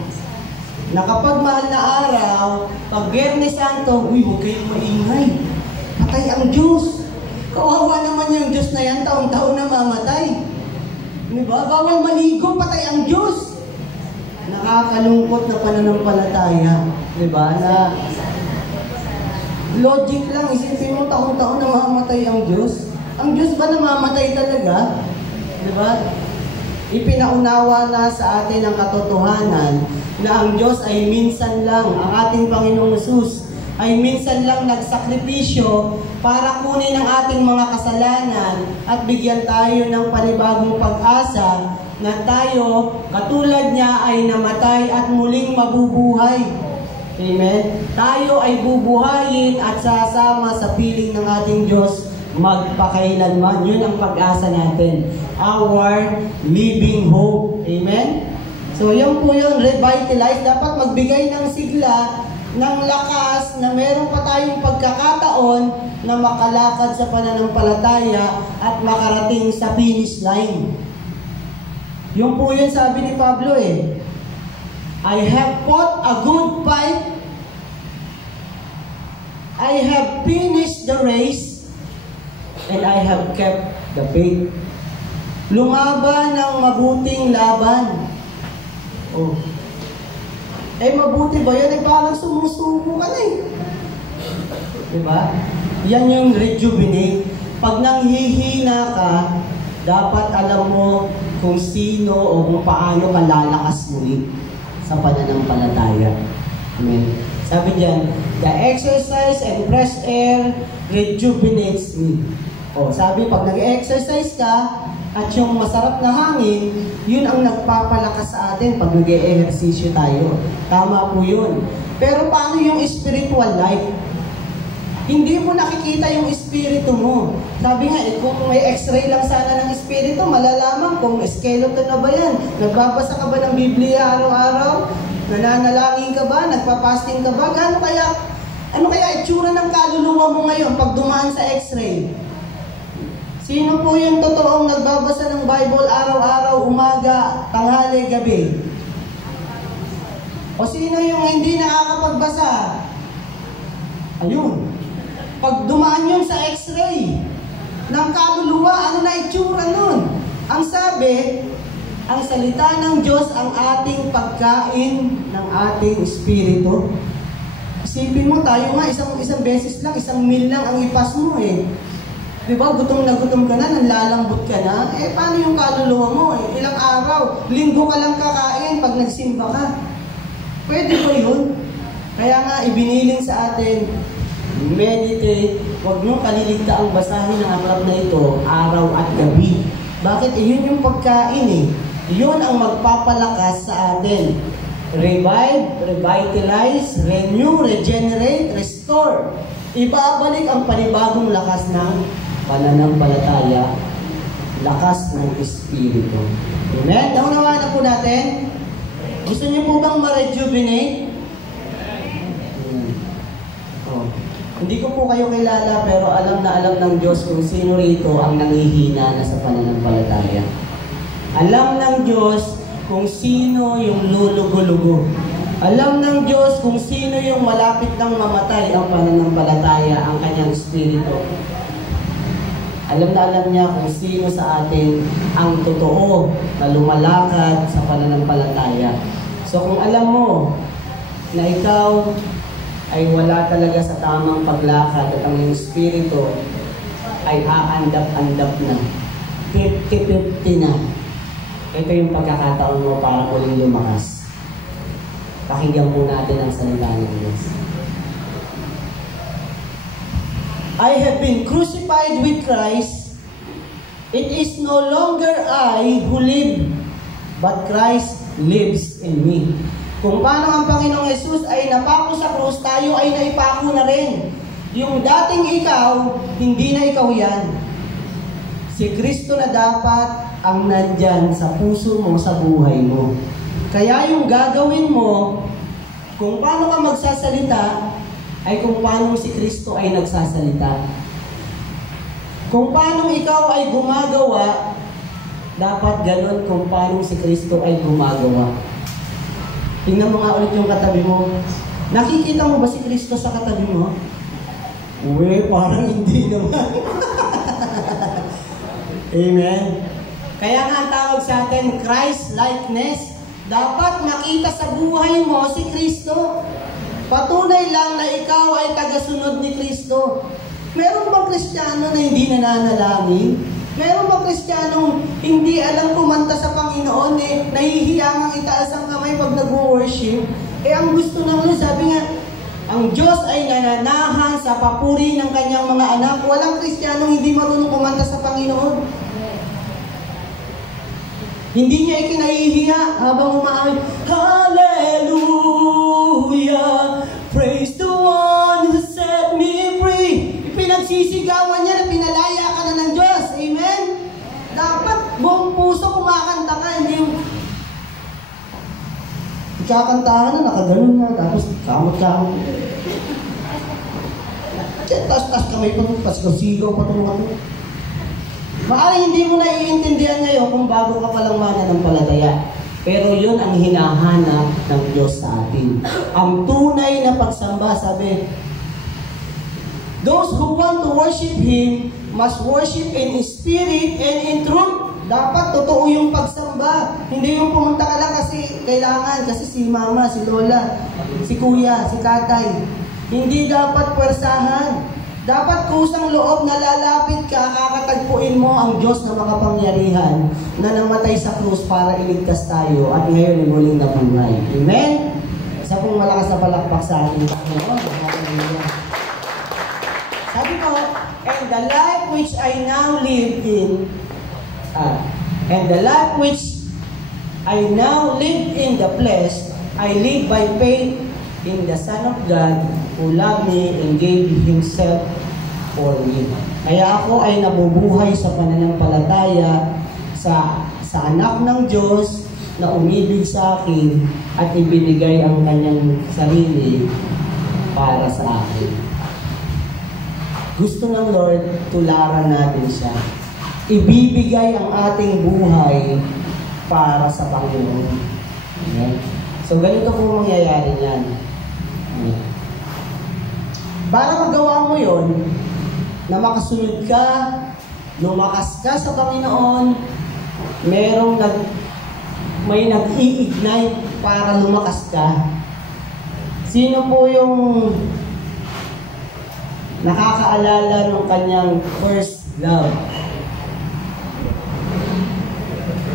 na kapag mahal na araw, pag Biyernes Santo, uy, huwag kayong maingay. Patay ang Diyos. Kawawa naman yung Diyos na yan, taon-taon na mamatay. Diba? Bawal maligo, patay ang Diyos. Nakakalungkot na pananampalataya. Diba? Na logic lang, isipin mo taon-taon na mamatay ang Diyos. Ang Diyos ba namamatay talaga? Diba? Ipinaunawa na sa atin ang katotohanan na ang Diyos ay minsan lang, ang ating Panginoong Hesus ay minsan lang nagsakripisyo para kunin ang ating mga kasalanan at bigyan tayo ng panibagong pag-asa na tayo, katulad niya, ay namatay at muling mabubuhay. Amen? Tayo ay bubuhayin at sasama sa piling ng ating Diyos magpakailanman. Yun ang pag-asa natin. Our living hope. Amen? So, yun po yun, revitalize. Dapat magbigay ng sigla, ng lakas, na meron pa tayong pagkakataon na makalakad sa pananampalataya at makarating sa finish line. Yun po yun sabi ni Pablo eh. I have fought a good fight. I have finished the race. And I have kept the faith. Lumaban ng mabuting laban. Oh. Eh, mabuti ba yun? Eh, parang sumusuko ka na eh. Diba? Yan yung rejuvenate. Pag nanghihina ka, dapat alam mo kung sino o kung paano ka lalakas muli sa pananampalataya. Amen. Sabi diyan, the exercise and fresh air rejuvenates me. O, sabi, pag nag-exercise ka at yung masarap na hangin, yun ang nagpapalakas sa atin pag nag-e-ehersisyo tayo. Tama po yun. Pero paano yung spiritual life? Hindi mo nakikita yung espiritu mo. Sabi nga, kung may x-ray lang sana ng espiritu, malalaman kung skeleton na ba yan. Nagbabasa ka ba ng Biblia araw-araw? Nananalangin ka ba? Nagpa-fasting ka ba? Ano kaya itsura ng kaluluwa mo ngayon pag dumaan sa x-ray? Sino po yung totoong nagbabasa ng Bible araw-araw, umaga, tanghali, gabi? O sino yung hindi nakakapagbasa? Ayun. Pag dumaan yun sa x-ray ng kaluluwa, ano na itsura nun? Ang sabi, ang salita ng Diyos ang ating pagkain ng ating espiritu. Isipin mo, tayo nga, isang beses lang, isang meal lang ang ipas mo eh. Diba, gutom na nanlalambot ka na. Eh, paano yung kaluluwa mo? Eh, ilang araw, linggo ka lang kakain pag nagsimba ka. Pwede ba yun? Kaya nga, ibiniling sa atin, meditate, huwag nyo kaliligtaang basahin ang aklat na ito, araw at gabi. Bakit? Eh, yun yung pagkain eh. Yun ang magpapalakas sa atin. Revive, revitalize, renew, regenerate, restore. Ibabalik ang panibagong lakas ng pananampalataya, lakas ng Espiritu. Amen? Naunawa na po natin. Gusto niyo po bang ma-rejuvenate? Oh. Hindi ko po kayo kilala, pero alam na alam ng Diyos kung sino rito ang nanghihina na sa pananampalataya. Alam ng Diyos kung sino yung lulugo-lugo. Alam ng Diyos kung sino yung malapit ng mamatay ang pananampalataya, ang kanyang espiritu. Alam na alam niya kung sino sa atin ang totoo na lumalakad sa pananampalataya. So kung alam mo na ikaw ay wala talaga sa tamang paglakad at ang iyong espiritu ay aandap-andap na, 50-50 na, ito yung pagkakataon mo para muling lumakas. Pakinggan po natin ang salita ng Diyos. I have been crucified with Christ. It is no longer I who live, but Christ lives in me. Kung paano ang Panginoong Hesus ay napako sa krus, tayo ay naipako na rin. yung dating ikaw, hindi na ikaw yan. Si Kristo na dapat ang nandyan sa puso mo, sa buhay mo. Kaya yung gagawin mo, kung paano ka magsasalita, ay kung paano si Kristo ay nagsasalita. Kung paano ikaw ay gumagawa, dapat ganon kung paano si Kristo ay gumagawa. Tingnan mo nga ulit yung katabi mo. Nakikita mo ba si Kristo sa katabi mo? Uwe, parang hindi naman. Amen. Kaya nga ang tawag sa atin, Christ-likeness. Dapat makita sa buhay mo si Kristo. Patunay lang na ikaw ay tagasunod ni Kristo. Meron bang Kristiyano na hindi nananalangin? Meron bang Kristiyanong hindi alam kumanta sa Panginoon, nahihiyang ang itaas ang kamay pag nag-worship? Ang gusto naman, sabi nga, ang Diyos ay nananahan sa papuri ng kanyang mga anak. Walang Kristiyanong hindi marunong kumanta sa Panginoon. Hindi niya ikinahihiya habang umaawit, Hallelujah! Praise the one who set me free! Ipinagsisigawan niya na pinalaya ka na ng Diyos. Amen? Dapat buong puso kumakanta ka, hindi yung ikakantahan na, nakaganon na, tapos kamot-kamot. Tas kamay pa ito, pasigaw pa ito. Maaaring hindi mo naiintindihan ngayon kung bago ka palang mananampalataya. Pero yun ang hinahanap ng Diyos sa atin. Ang tunay na pagsamba, sabi, those who want to worship Him must worship in spirit and in truth. Dapat totoo yung pagsamba. Hindi yung pumunta ka lang kasi kailangan, kasi si mama, si lola, si kuya, si tatay. Hindi dapat pwersahan. Dapat kusang loob na lalapit ka, kakatagpuin mo ang Diyos na makapangyarihan na namatay sa krus para iligtas tayo at ngayon ay muling nabuhay. Amen? Isa pong malakas na palakpak sa akin. Sabi ko, and the life which I now live in, and the life which I now live in the flesh, I live by faith in the Son of God who loved me and gave Himself for me. Kaya ako ay nabubuhay sa pananampalataya sa anak ng Diyos na umibig sa akin at ibinigay ang kanyang sarili para sa akin. Gusto ng Lord, tularan natin siya. Ibibigay ang ating buhay para sa Panginoon. Okay? So, ganito po mangyayari yan. Okay. Para magawa mo yon, na makasunod ka, lumakas ka sa Panginoon, may nag-i-ignite para lumakas ka. Sino po yung nakakaalala ng kanyang first love?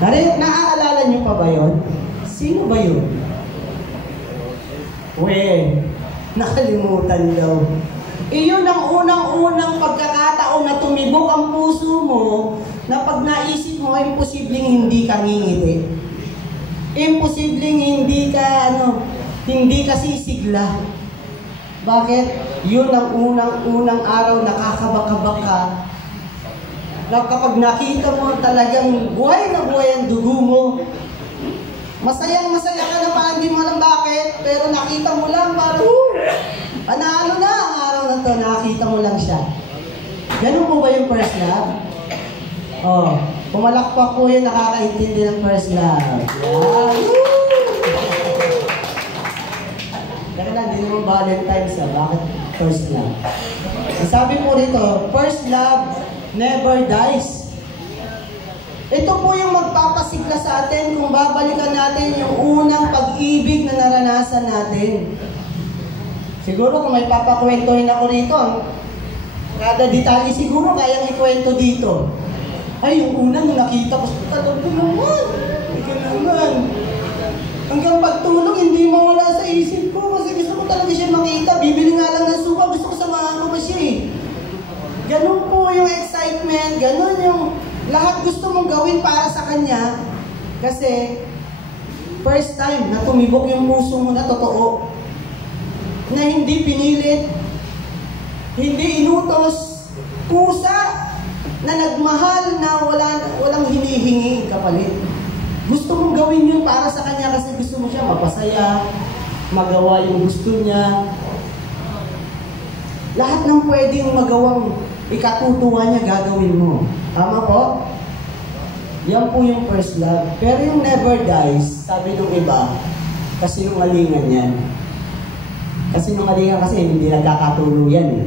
Naaalala niyo pa ba yun? Sino ba yun? Nakalimutan daw. Iyon ang unang-unang pagkakataon na tumibok ang puso mo na pag naisip mo, imposibleng hindi ka ngingiti. Imposibleng hindi ka sisigla. Bakit? Yun ang unang-unang araw nakakabakabak ka. Na kapag nakita mo talagang buhay na buhay ang dugo mo, masayang-masaya ka na pa, hindi mo alam bakit, pero nakita mo lang, parang, panalo na ang araw na to, nakita mo lang siya. Ganun po ba yung first love? Pumalakpak po yun, nakakaintindi ng first love. Yeah. Kaya lang, hindi naman Valentine's, bakit first love? Sabi po rito, first love never dies. Ito po yung magpapasigla sa atin kung babalikan natin yung unang pag-ibig na naranasan natin. Siguro kung may papakwentuhin ako rito, kada detalye siguro kayang ikwento dito. Ay, yung unang nakita ko, talaga naman. Ika naman. Hanggang pagtulog, hindi mawala sa isip ko kasi gusto ko talaga siya makita. Bibili nga lang ng suka, gusto ko samahan ko ba siya eh. Ganun po yung excitement, ganun yung lahat gusto mong gawin para sa kanya kasi first time na tumibok yung puso mo na totoo, na hindi pinilit, Hindi inutos kusa na nagmahal na walang hinihingi kapalit. Gusto mong gawin yun para sa kanya kasi gusto mo siya mapasaya, magawa yung gusto niya. Lahat ng pwedeng magawang ikatutuwa niya gagawin mo. Tama po? Yan po yung first love. Pero yung never dies, sabi nung iba, kasinungalingan yan. Kasinungalingan kasi hindi nagkakatuluyan eh.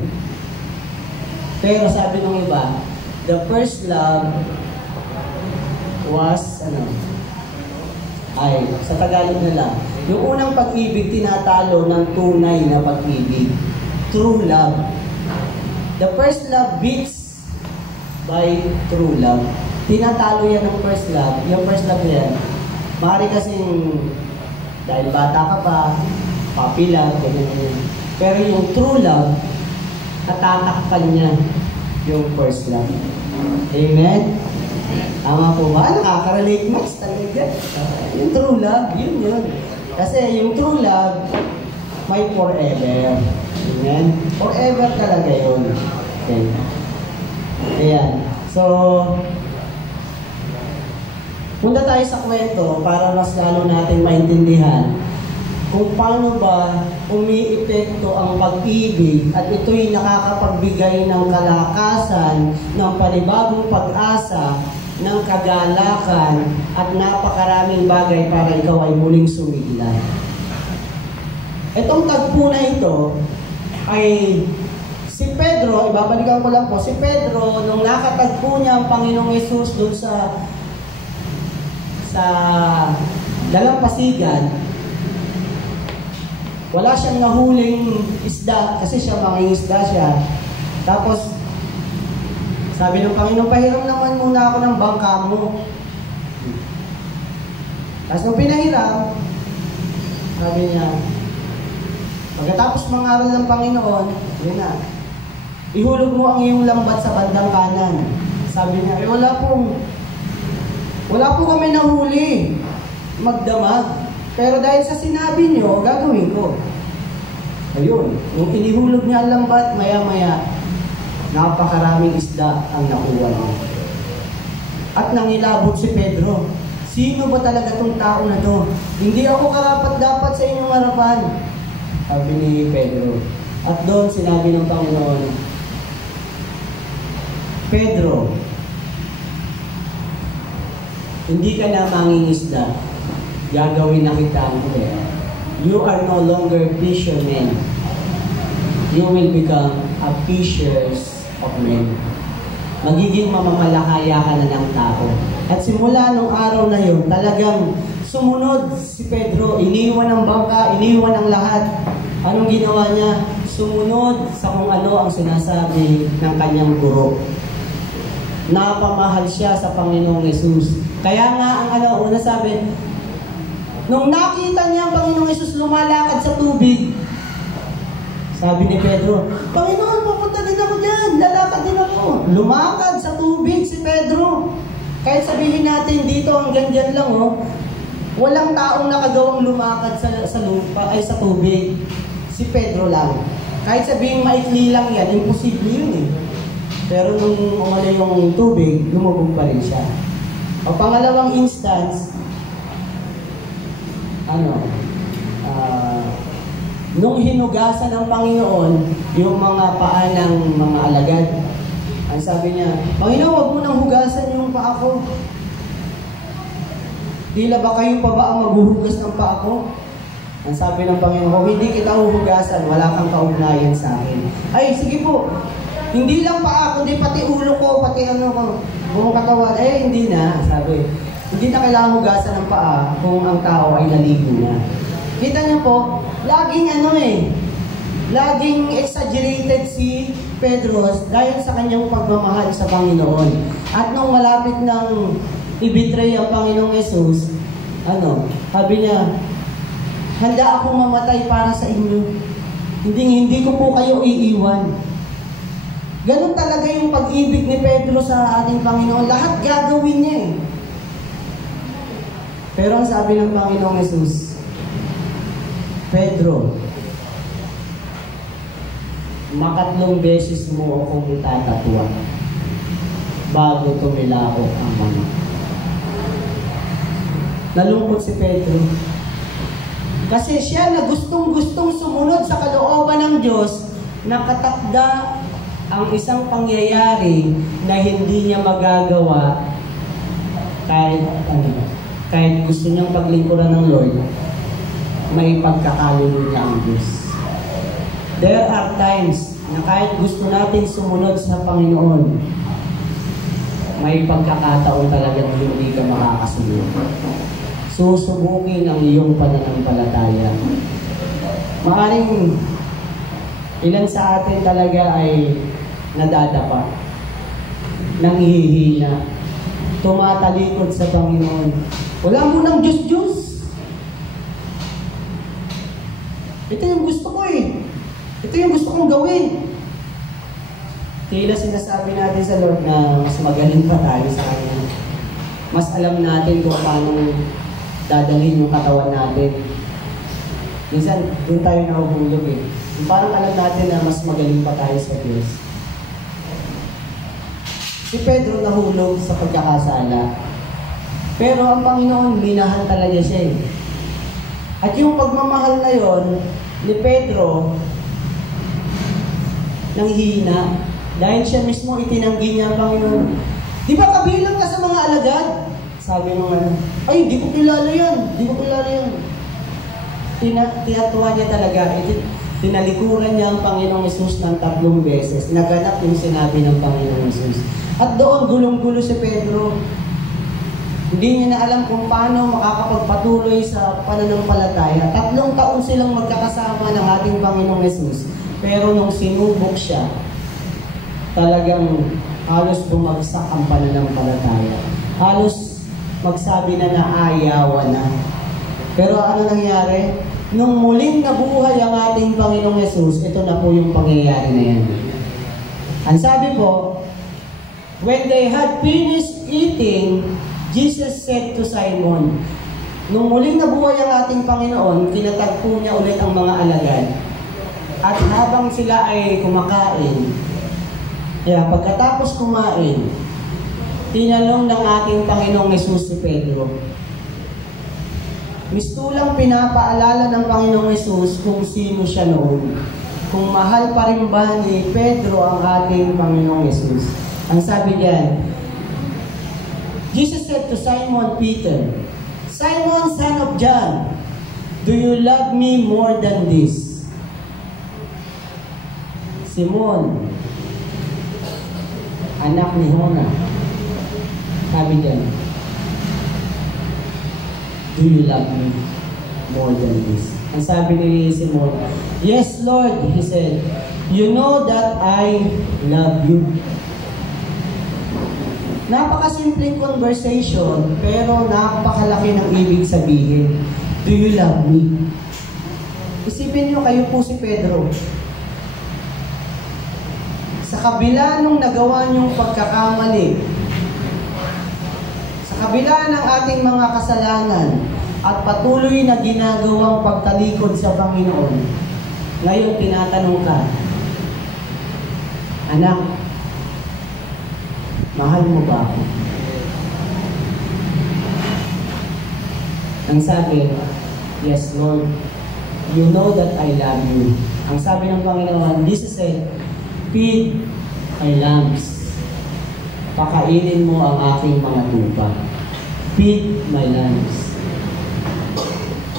Pero sabi nung iba, the first love was, sa Tagalog na lang, yung unang pag-ibig tinatalo ng tunay na pag-ibig. True love. The first love beats by true love. Tinatalo yan ng first love. Yung first love yan, maaari kasing dahil bata ka pa, puppy love, ganyan. Pero yung true love, natatakpan niya yung first love. Amen? Tama po ba? Nakaka-relate mas talaga. Yung true love, yun. Kasi yung true love, may forever. Amen? Forever talaga yun. Okay. Ayan. So, punta tayo sa kwento para mas lalo natin maintindihan kung paano ba umiepekto ang pag-ibig at ito'y nakakapagbigay ng kalakasan, ng panibagong pag-asa, ng kagalakan at napakaraming bagay para ikaw ay muling sumigla. Itong tagpo na ito ay si Pedro, ibabalikan ko lang po, si Pedro nung nakatagpo niya ang Panginoong Yesus doon sa dalampasigan, wala siyang nahuling isda kasi siya mangingisda siya. Tapos sabi ng Panginoon, pahiram naman muna ako ng bangka mo. Tapos nung pinahiram, sabi niya, pagkatapos mangaral ng Panginoon, yun na, ihulog mo ang iyong lambat sa bandang kanan. Sabi niya, wala po kami nahuli magdamag. Pero dahil sa sinabi niyo, gagawin ko. Ayun, nung inihulog niya ang lambat, maya-maya, napakaraming isda ang nakuha niya. At nangilabot si Pedro. Sino ba talaga itong tao na to? Hindi ako karapat-dapat sa inyong harapan. Sabi ni Pedro. At doon sinabi ng Panginoon, Pedro, hindi ka na mangingisda. Gagawin na kita ang huli. You are no longer fishermen. You will become a fishers of men. Magiging mamamalakaya ka na ng tao. At simula nung araw na yun, talagang sumunod si Pedro. Iniwan ang bangka, iniwan ang lahat. Anong ginawa niya? Sumunod sa kung ano ang sinasabi ng kanyang guro. Napamahal siya sa Panginoong Yesus. Kaya nga ang una sabi, nung nakita niya ang Panginoong Yesus lumalakad sa tubig, sabi ni Pedro, Panginoon, pupunta din ako dyan, lalakad din ako. Lumakad sa tubig si Pedro. Kahit sabihin natin dito hanggang dyan lang, walang taong nakagawang lumakad sa lupa ay sa tubig. Si Pedro lang. Kahit sabihin maikli lang yan, imposible yun eh. Pero nung umala yung tubig, lumubog pa rin siya. O pangalawang instance, nung hinugasan ng Panginoon yung mga paa ng mga alagad, ang sabi niya, Panginoon, wag mo nang hugasan yung paa ko. Tila ba kayo pa ba ang maghuhugas ng paa ko? Ang sabi ng Panginoon, kung hindi kita huhugasan, wala kang kaugnayan sa akin. Ay, sige po. Hindi lang paa, kundi pati ulo ko, pati buong katawan. Hindi na, sabi. Hindi na kailangan hugasan ng paa kung ang tao ay naligo na. Kita niyo po, laging laging exaggerated si Pedro dahil sa kanyang pagmamahal sa Panginoon. At nung malapit ng ibitray ang Panginoong Yesus, sabi niya, handa akong mamatay para sa inyo. Hindi ko po kayo iiwan. Ganun talaga yung pag-ibig ni Pedro sa ating Panginoon. Lahat gagawin niya eh. Pero ang sabi ng Panginoong Yesus, Pedro, makatlong beses mo akong itatatwa bago tumilao ang mga. Nalungkot si Pedro. Kasi siya na gustong-gustong sumunod sa kalooban ng Diyos, nakatakda ang isang pangyayari na hindi niya magagawa kahit gusto niyang paglingkuran ng Lord, may pagkakalulong niya ang Diyos. There are times na kahit gusto natin sumunod sa Panginoon, may pagkakataon talaga na hindi ka makakasunod. Susubukin ang iyong pananampalataya. Maaring ilan sa atin talaga ay nadadapa, nanghihina, tumatalikod sa Panginoon. Wala mo ng Diyos-Diyos. Ito yung gusto ko eh. Ito yung gusto kong gawin. Tila sinasabi natin sa Lord na mas magaling pa tayo sa Kanya. Mas alam natin kung paano dadalhin yung katawan natin. Minsan, doon tayo nahuhulog eh. Yung parang alam natin na mas magaling pa tayo sa Diyos. Si Pedro nahulog sa pagkakasala. Pero ang Panginoon, minahal talaga siya eh. At yung pagmamahal na yon ni Pedro, nanghihina, dahil siya mismo itinanggi niya ang Panginoon. Di ba kabilang ka sa mga alagad? Sabi mo nga, ay, di ko kilala yan. Di ko kilala yan. Tinatuwa niya talaga. Tinalikuran niya ang Panginoong Yesus ng 3 beses. Naganap yung sinabi ng Panginoong Yesus. At doon, gulong-gulo si Pedro. Hindi niya na alam kung paano makakapagpatuloy sa pananampalataya. 3 taon silang magkakasama ng ating Panginoong Yesus. Pero nung sinubok siya, talagang halos bumagsak ang pananampalataya. Halos magsabi na naayawan na. Pero ano nangyari? Nung muling nabuhay ang ating Panginoong Yesus, ito na po yung pangyayari na yan. Ang sabi po, when they had finished eating, Jesus said to Simon, nung muling nabuhay ang ating Panginoon, kinatagpo niya ulit ang mga alagad. At habang sila ay kumakain, pagkatapos kumain, tinanong ng ating Panginoong Yesus si Pedro. Mistulang pinapaalala ng Panginoong Yesus kung sino siya noon. Kung mahal pa rin ba ni Pedro ang ating Panginoong Yesus. Ang sabi diyan, Jesus said to Simon Peter, Simon, son of John, do you love me more than this? Simon, anak ni Hona, sabi diyan, do you love me more than this? Ang sabi ni Simon, yes, Lord, he said, you know that I love you. Napakasimpleng conversation, pero napakalaki ng ibig sabihin. Do you love me? Isipin nyo, kayo po si Pedro. Sa kabila nung nagawa niyong pagkakamali, sa kabila ng ating mga kasalanan, at patuloy na ginagawang pagtalikod sa Panginoon, ngayon tinatanong ka, anak, mahal mo ba ako? Ang sabi, yes, Lord, you know that I love you. Ang sabi ng Panginoon, Jesus said, feed my lambs. Pakainin mo ang aking mga tupa. Feed my lambs.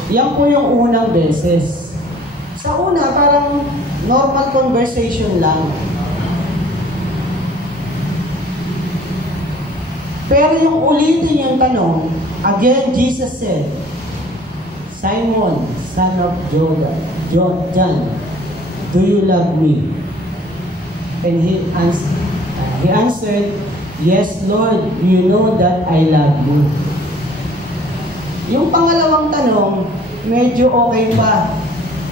Yan po yung unang beses. Sa una, parang normal conversation lang. Pero yung ulitin yung tanong, again, Jesus said, Simon, son of John, do you love me? And he answered, yes, Lord, you know that I love you. Yung pangalawang tanong, medyo okay pa.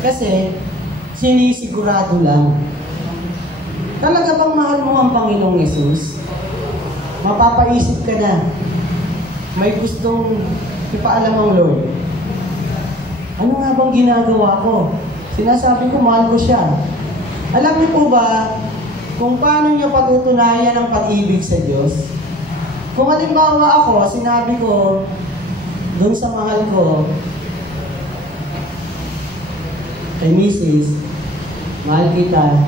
Kasi, sinisigurado lang. Talaga bang mahal mo ang Panginoong Yesus? Mapapaisip ka na, may gustong ipaalam ang Lord. Ano nga bang ginagawa ko? Sinasabi ko, mahal ko siya. Alam niyo po ba kung paano niyo patutunayan ang pag-ibig sa Diyos? Kung halimbawa ako, sinabi ko doon sa mahal ko, kay Mrs., mahal kita,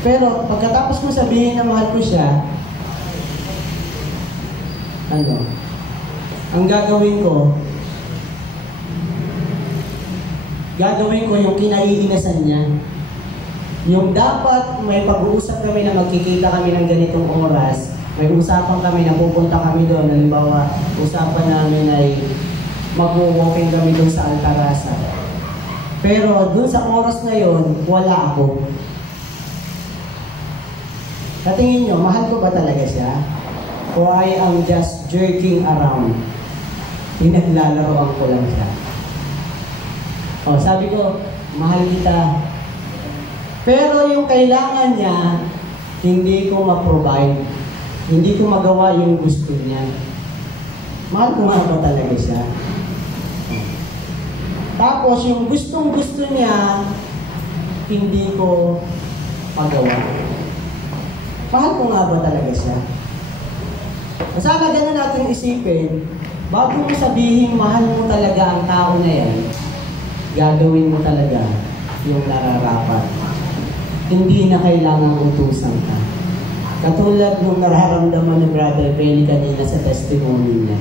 pero pagkatapos ko sabihin na mahal ko siya, ang gagawin ko yung kinaiinasan niya. Yung dapat may pag-uusap kami na magkikita kami ng ganitong oras, may usapan kami na pupunta kami doon, halimbawa, usapan namin ay mag-walking kami doon sa Altarasa. Pero doon sa oras na yon, wala ako. Katingin nyo, mahal ko ba talaga siya? O I am just jerking around? Pinaglalaroan ko lang siya. Sabi ko, mahal kita. Pero yung kailangan niya, hindi ko ma-provide. Hindi ko magawa yung gusto niya. Mahal ko nga ba talaga siya? Tapos yung gustong-gusto niya, hindi ko magawa. Mahal ko nga ba talaga siya? Sana ganun natin isipin, bago mo sabihin mahal mo talaga ang tao na yan, gagawin mo talaga yung nararapat. Hindi na kailangang utusan ka. Katulad nung nararamdaman ni Brother Belly kanina sa testimony niya.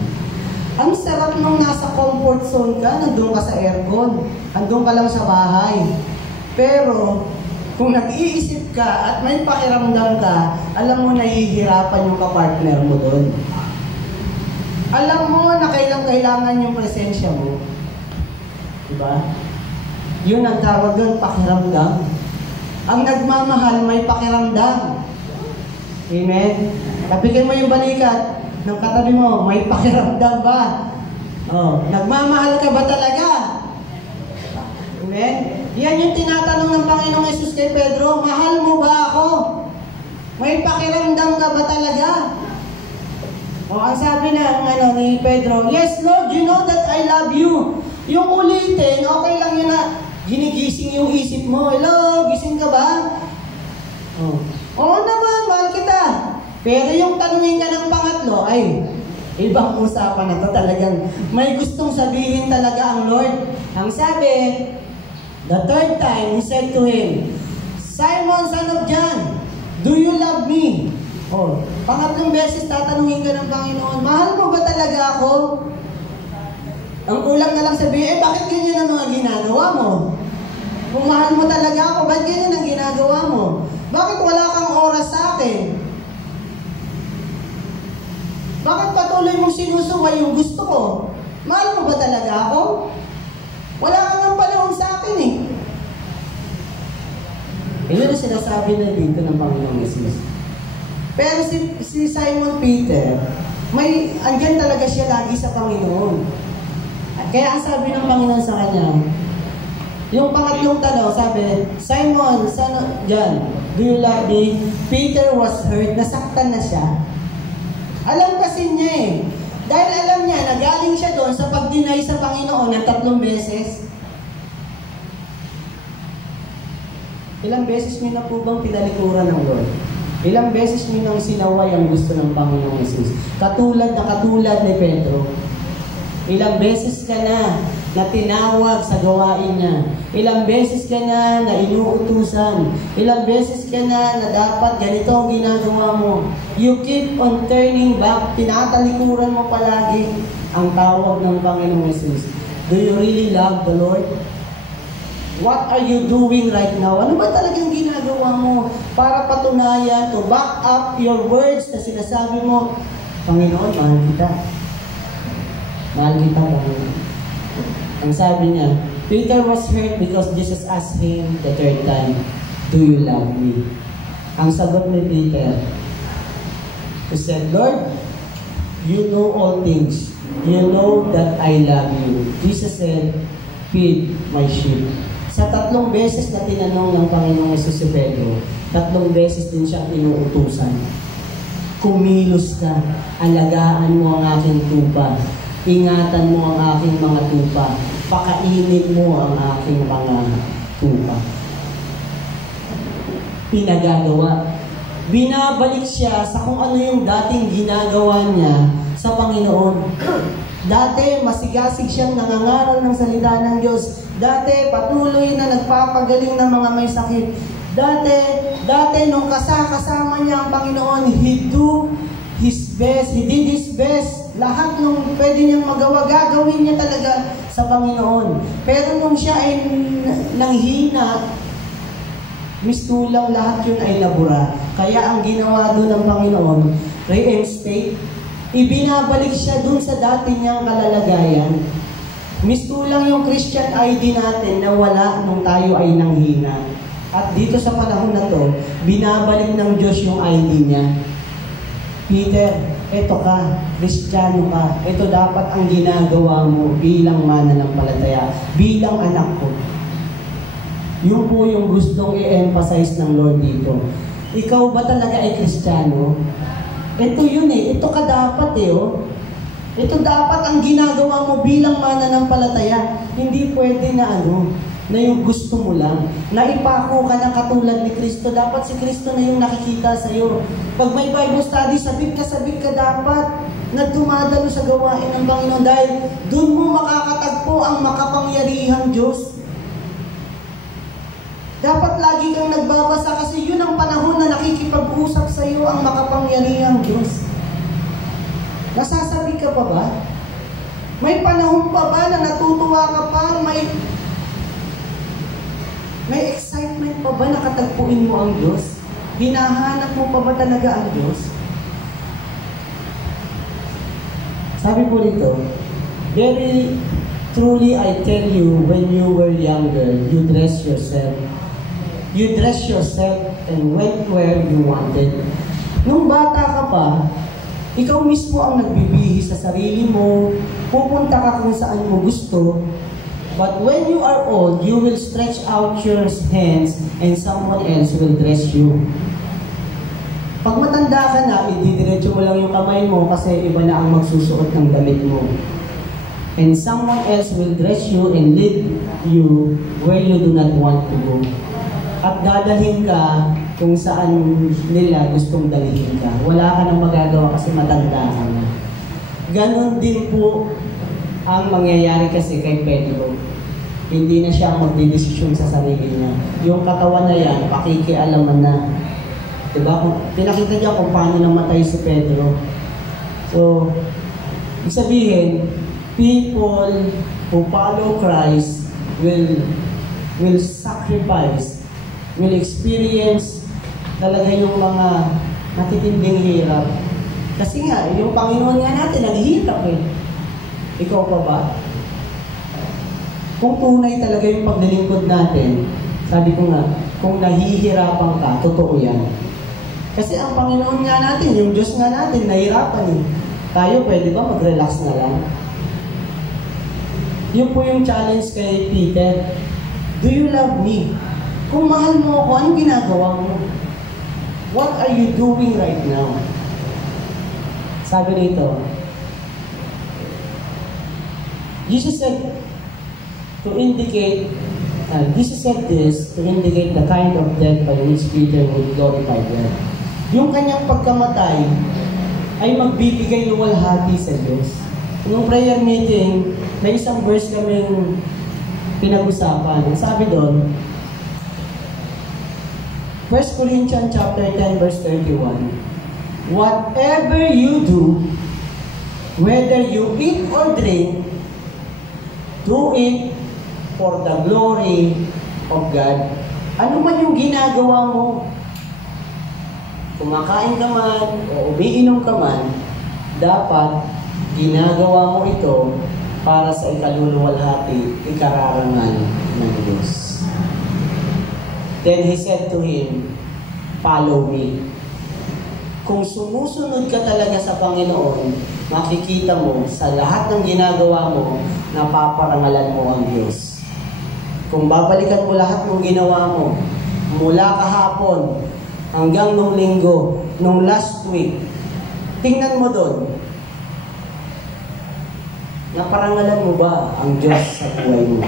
Ang sarap nung nasa comfort zone ka, nandun ka sa aircon, nandun ka lang sa bahay. Pero, kung nag-iisip ka at may pakiramdam ka, alam mo nahihirapan yung kapartner mo doon. Alam mo na kailangan yung presensya mo. Diba? Yun ang tawag doon, pakiramdam. Ang nagmamahal may pakiramdam. Amen? Tapikin mo yung balikat ng katabi mo, may pakiramdam ba? Nagmamahal ka ba talaga? Amen? Yan yung tinatanong ng Panginoong Yesus kay Pedro, mahal mo ba ako? May pakiramdam ka ba talaga? Ang sabi ni Pedro, yes Lord, you know that I love you. Yung ulitin, okay lang yun na ginigising yung isip mo. Hello, gising ka ba? Oo naman, mahal kita. Pero yung tanungin ka ng pangatlo, ay, ibang usapan na to talagang may gustong sabihin talaga ang Lord. Ang sabi, the third time, He said to him, Simon, son of John, do you love me? Pangatlong beses tatanungin ka ng Panginoon, mahal mo ba talaga ako? Ang kulang na lang sabihin, bakit ganyan ang mga ginagawa mo? Kung mahal mo talaga ako, bakit ganyan ang ginagawa mo? Bakit wala kang oras sa akin? Bakit patuloy mong sinusuway yung gusto ko? Mahal mo ba talaga ako? Wala kang ng panahon sa akin eh. Yun ang sinasabi na dito ng Panginoong Yesus. Pero si Simon Peter, andyan talaga siya lagi sa Panginoon. Kaya ang sabi ng Panginoon sa kanya, yung pangatlong tanong, sabi, Simon, son of John, do you love me? Peter was hurt, nasaktan na siya. Alam kasi niya eh. Dahil alam niya na galing siya doon sa pag-deny sa Panginoon ng 3 beses. Ilang beses niyo na po bang tinalikuran ng Lord? Ilang beses niyo nang sinaway ang gusto ng Panginoong Yesus? Katulad ni Pedro. Ilang beses ka na tinawag sa gawain niya. Ilang beses ka na inuutusan. Ilang beses ka na dapat ganito ang ginagawa mo. You keep on turning back. Tinatalikuran mo palagi ang tawag ng Panginoong Yesus. Do you really love the Lord? What are you doing right now? Ano ba talagang ginagawa mo para patunayan, to back up your words na sinasabi mo, Panginoon, mahal kita. Mahal kita, Panginoon. Ang sabi niya, Peter was hurt because Jesus asked him the third time, do you love me? Ang sagot ni Peter, he said, Lord, you know all things. You know that I love you. Jesus said, feed my sheep. Sa 3 beses na tinanong ng Panginoong Yesus si Pedro, 3 beses din siyang inuutusan. Kumilos ka, alagaan mo ang aking tupa. Ingatan mo ang aking mga tupa. Pakainin mo ang aking mga tupa. Pinagagawa. Binabalik siya sa kung ano yung dating ginagawa niya sa Panginoon. Dati, masigasig siyang nangangaral ng salita ng Diyos. Dati, patuloy na nagpapagaling ng mga may sakit. Dati, nung kasama niya ang Panginoon, he did his best. Lahat nung pwede niyang magawa, gagawin niya talaga sa Panginoon. Pero nung siya ay nanghina, mistulang lahat yun ay nabura. Kaya ang ginawa doon ng Panginoon, reinstate, ibinabalik siya doon sa dati niyang kalalagayan. Mistulang yung Christian ID natin na wala nung tayo ay nanghina. At dito sa panahon na to, binabalik ng Diyos yung ID niya. Peter, eto ka, Kristiyano ka, eto dapat ang ginagawa mo bilang mananampalataya, bilang anak ko. Yun po yung gustong i-emphasize ng Lord dito. Ikaw ba talaga ay Kristiyano? Ito yun ito ka dapat oh. Ito dapat ang ginagawa mo bilang mananampalataya. Hindi pwede na na yung gusto mo lang. Naipako ka na katulad ni Kristo. Dapat si Kristo na yung nakikita sa'yo. Pag may Bible study, sabik ka dapat na dumadalo sa gawain ng Panginoon dahil doon mo makakatagpo ang makapangyarihang Diyos. Dapat lagi kang nagbabasa kasi yun ang panahon na nakikipag-usap sa iyo ang makapangyarihang Diyos. Nasasabi ka pa ba? May panahon pa ba na natutuwa ka pa? May excitement pa ba na katagpuin mo ang Diyos? Hinahanap mo pa ba talaga ang Diyos? Sabi po rito, very truly I tell you, when you were younger, you dress yourself and went where you wanted. Nung bata ka pa, ikaw mismo ang nagbibihis sa sarili mo, pupunta ka kung saan mo gusto. But when you are old, you will stretch out your hands and someone else will dress you. Pag matanda ka na, ididiretso mo lang yung kamay mo kasi iba na ang magsusuot ng damit mo. And someone else will dress you and lead you where you do not want to go. At dadalhin ka kung saan nila gustong dalhin ka. Wala ka nang magagawa kasi matanda ka na. Ganon din po ang mangyayari kasi kay Pedro. Hindi na siya magdidesisyon sa sarili niya. Yung katawan na yan, pakikialaman na. Diba? Pinakita niya kung paano namatay si Pedro. So, ibig sabihin, people who follow Christ will sacrifice, will experience talaga yung mga matitinding hirap. Kasi nga, yung Panginoon nga natin, naghihirap Ikaw pa ba? Kung tunay talaga yung paglilingkod natin, sabi ko nga, kung nahihirapan ka, totoo yan. Kasi ang Panginoon nga natin, yung Diyos nga natin, nahirapan Tayo, pwede ba mag-relax na lang? Yun po yung challenge kay Peter. Do you love me? Kung mahal mo ako, anong ginagawa mo? What are you doing right now? Sabi rito, Jesus said this to indicate the kind of death by which Peter would glorify God. Yung kanyang pagkamatay ay magbibigay luwalhati sa Diyos. Nung prayer meeting, may isang verse kaming pinag-usapan. Sabi doon, 1 Corinthians chapter 10 verse 31, whatever you do, whether you eat or drink, do it for the glory of God. Ano man yung ginagawa mo, kumakain ka man o umiinom ka man, dapat ginagawa mo ito para sa ikaluluwalhati, ikararangal ng Diyos. Then he said to him, follow me. Kung sumusunod ka talaga sa Panginoon, makikita mo sa lahat ng ginagawa mo, napaparangalan mo ang Diyos. Kung babalikan mo lahat ng ginawa mo, mula kahapon hanggang nung linggo, nung last week, tingnan mo doon. Naparangalan mo ba ang Diyos sa buhay mo?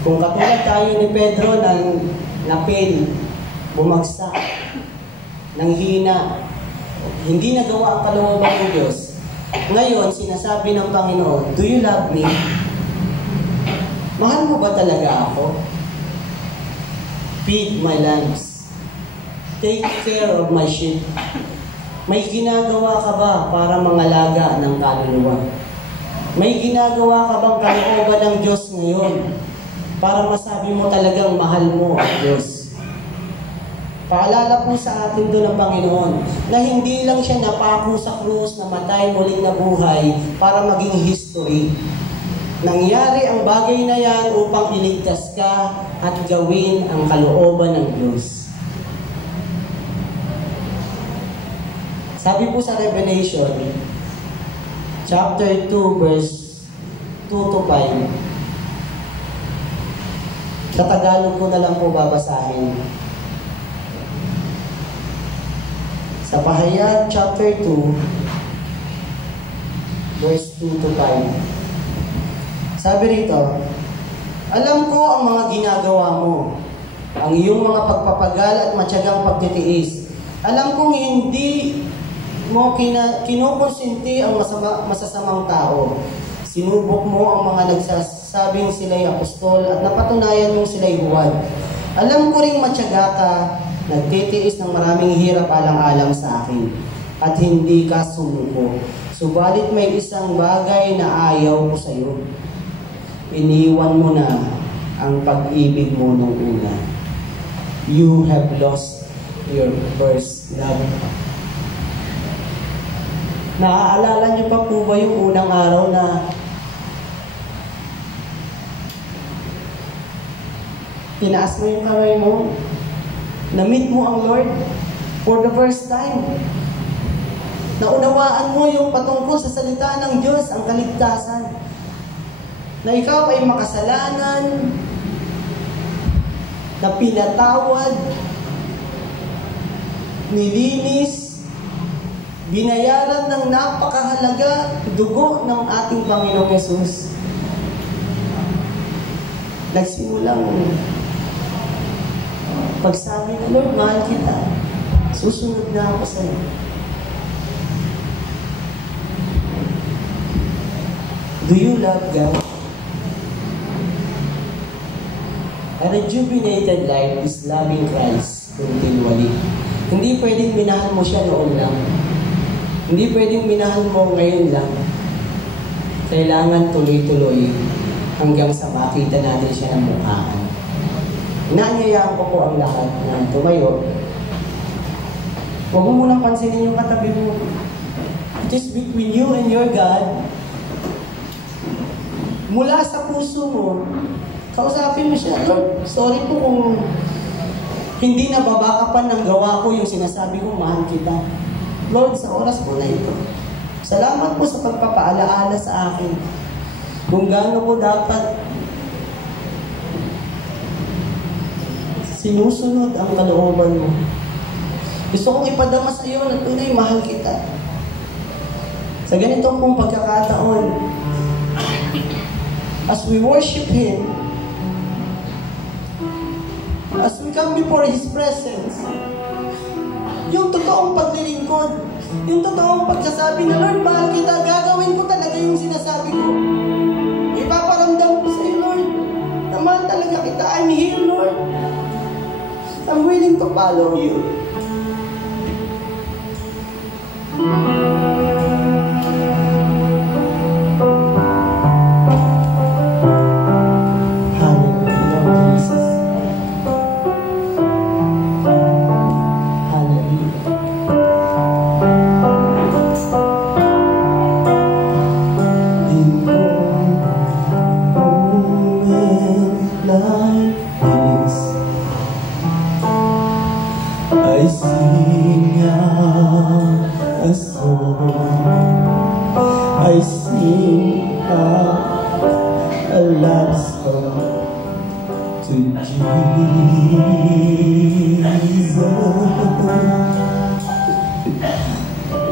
Kung katulad tayo ni Pedro ng napil, bumagsak, nang hina, hindi nagawa ang kalooban ng Diyos. Ngayon, sinasabi ng Panginoon, do you love me? Mahal mo ba talaga ako? Feed my lambs. Take care of my sheep. May ginagawa ka ba para mangalaga ng kaluluwa? May ginagawa ka bang kalooban ng Diyos ngayon para masabi mo talagang mahal mo ang Diyos? Paalala po sa atin doon ng Panginoon na hindi lang siya napako sa krus, namatay, muling nabuhay para maging history. Nangyari ang bagay na yan upang iligtas ka at gawin ang kalooban ng Diyos. Sabi po sa Revelation, chapter 2, verse 2 to 5. Sa Tagalog ko na lang po babasahin. Sa Pahayag, chapter 2, verse 2 to 5. Sabi rito, alam ko ang mga ginagawa mo, ang iyong mga pagpapagal at matyagang pagtitiis. Alam kong hindi mo kinukonsinti ang masasamang tao. Sinubok mo ang mga nagsasabing sila'y apostol at napatunayan mong sila'y huwad. Alam ko ring matyaga ka, nagtitiis ng maraming hirap alang-alang sa akin, at hindi ka sumuko. Subalit may isang bagay na ayaw ko sa iyo. Iniwan mo na ang pag-ibig mo nung una. You have lost your first love. Naaalala niyo pa po ba yung unang araw na tinaas mo yung kamay mo, na-meet mo ang Lord for the first time? Naunawaan mo yung patungkol sa salita ng Diyos, ang kaligtasan. Na ikaw ay makasalanan, na pinatawad, nilinis, binayaran ng napakahalaga dugo ng ating Panginoong Yesus. Nagsimulang pagsabi na, Lord, mahal kita. Susunod na ako sa iyo. Do you love God? A rejuvenated life is loving Christ continually. Hindi pwedeng minahal mo siya noon lang. Hindi pwedeng minahal mo ngayon lang. Kailangan tuloy-tuloy hanggang sa makita natin siya ng mukhaan. Inaanyayaan ko po ang lahat na tumayo. Huwag mo munang pansinin yung katabi mo. It is between you and your God. Mula sa puso mo, kausapin mo siya, Lord, sorry po kung hindi nababakapan ng gawa ko yung sinasabi ko, mahal kita. Lord, sa oras po na ito, salamat po sa pagpapaalaala sa akin kung gaano ko dapat sinusunod ang kalooban mo. Gusto kong ipadama sa iyo na tunay, mahal kita. Sa ganitong pong pagkakataon, as we worship Him, as we come before His presence, yung totoong paglilingkod, yung totoong pagsasabi na, Lord, mahal kita, gagawin ko talaga yung sinasabi ko. Ipaparamdam ko sa iyo, Lord, na mahal talaga kita. I'm here, Lord. I'm willing to follow you.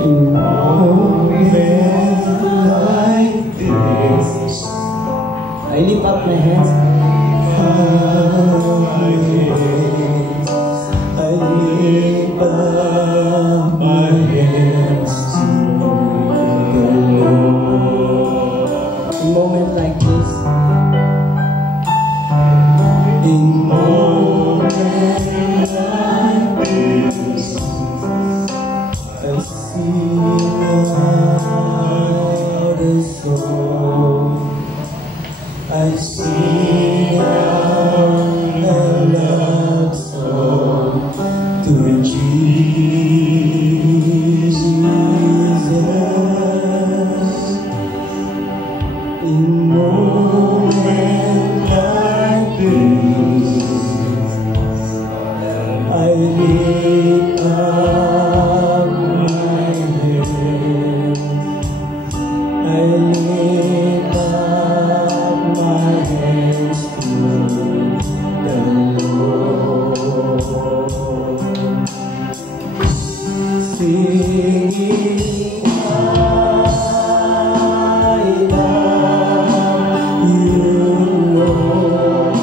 In moments like I lift up my hands. I lift up my hands to the Lord. In moments like this, In moments like this, I sing out a song. I sing out a love song to Jesus. In moments like this, I lift up my hands. I lift up my hands to the Lord, singing, I love you, Lord.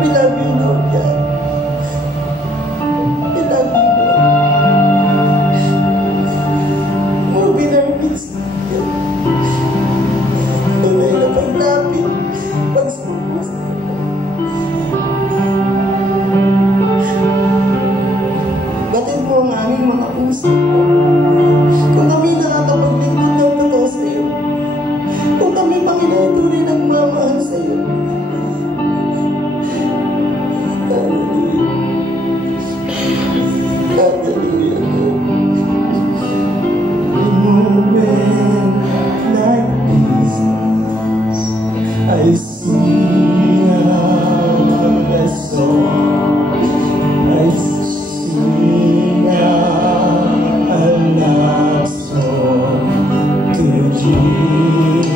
We love you, Lord God. We love you, Lord. Move in our midst. Tunay na paglapit, pagsumas. Batid mo ang aming mga puso. Kung kami nakakapaglingkod ng totoo sa iyo. Kung kami, Panginoon, tunay nagmamahal sa iyo. Hallelujah. In moments like this, I sing out a song. I sing out a love song to Jesus.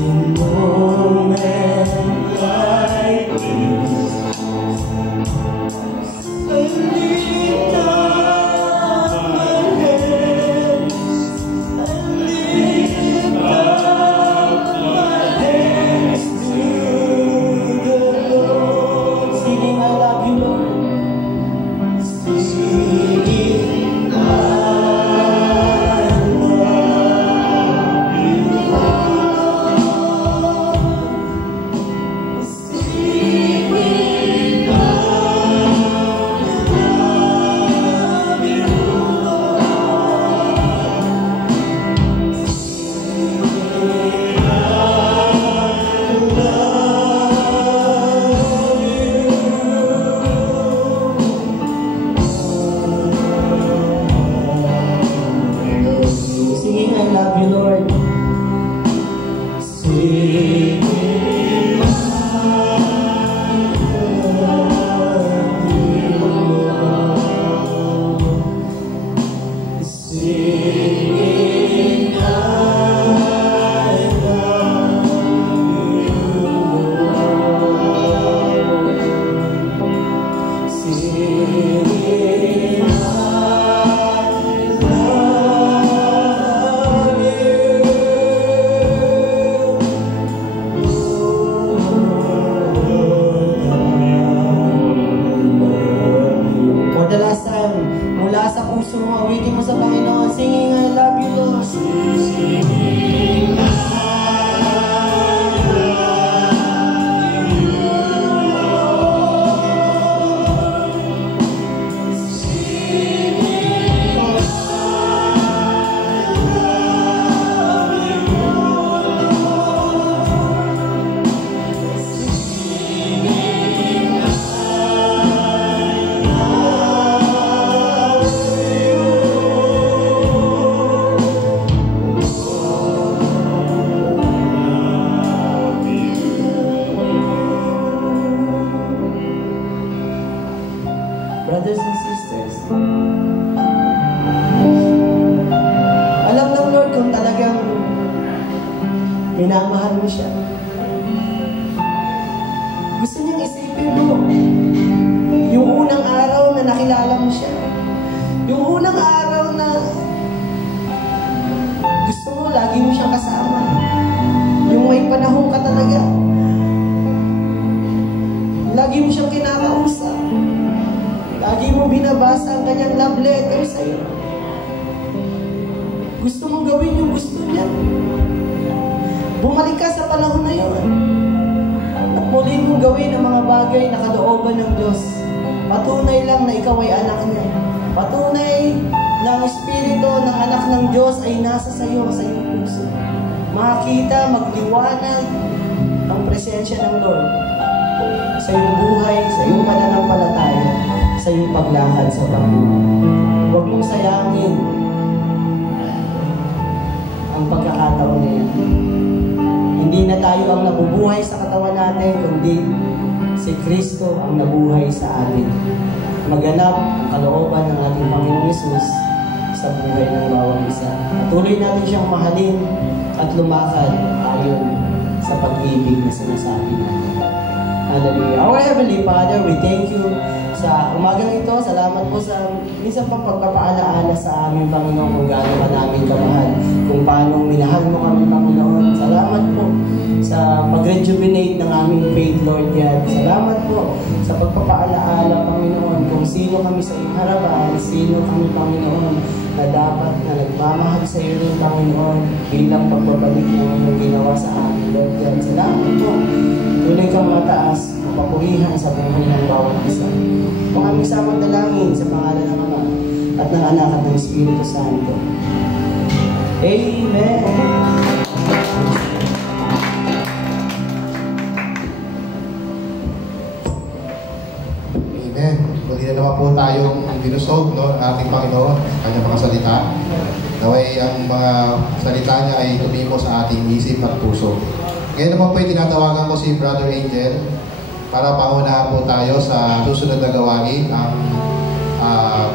In moments like this, I lift up my hands. I lift up my hands to the Lord, singing, I love you, Lord. singing, I love you, Lord. Singing, I love you, Singing, I love you, Lord. singing, I love you, Lord. Singing, I love you, Lord. Singing, I love you. For the last time, mula sa puso mo, awitin mo sa Panginoon, singing, I love you, Lord. Singing, I love you, Lord. Singing, I love you, Lord. Singing, I love minamahal mo siya. Gusto niyang isipin mo yung unang araw na nakilala mo siya. Yung unang araw na gusto mo, lagi mo siyang kasama. Yung may panahon ka talaga. Lagi mo siyang kinakausap. Lagi mo binabasa ang kanyang love letter sa'yo. Gusto mong gawin yung gusto niya. Bumalik ka sa panahon na yun. At muli mong gawin ang mga bagay na kalooban ng Diyos. Patunay lang na ikaw ay anak niya. Patunay na ang Espiritu ng anak ng Diyos ay nasa sayo, sa iyong puso. Makita, magliwanag ang presensya ng Lord sa iyong buhay, sa iyong pananampalataya, sa iyong paglakad sa Panginoon. Huwag mong sayangin ang pagkakataon na yan. Hindi na tayo ang nabubuhay sa katawan natin, kundi si Kristo ang nabuhay sa atin. Maganap ang kalooban ng ating Panginoon Yesus sa buhay ng bawat isa. Patuloy natin siyang mahalin at lumakad ayon sa pag-ibig na sinasabi natin. Hallelujah. Our Heavenly Father, we thank you sa umagang ito. Salamat po sa minsan pang pagpapaalaala sa aming Panginoon kung gaano ka namin kamahal, kung paano minahal mo kami, Panginoon. Salamat po sa pag-rejuvenate ng aming faith, Lord God. Salamat po sa pagpapaalaala, Panginoon, kung sino kami sa iyong harapan, sino kami, Panginoon, na dapat na nagmamahal sa iyo rin, Panginoon, bilang pagbabalik mo ang ginawa sa amin, Lord God. Salamat po. Tuloy kang mataas, mapapurihan sa buhay ng bawat isa. Kung aming samang dalangin sa pangalan ng Ama at ng Anak at ng Espiritu Santo. Amen. Amen. Muli na naman po tayong binusog, no, ng ating Panginoon, kanyang mga salita. Naway ang mga salita niya ay tumimo sa ating isip at puso. Ngayon naman po ay tinatawagan ko si Brother Angel para pangunahan po tayo sa susunod na gawain, ang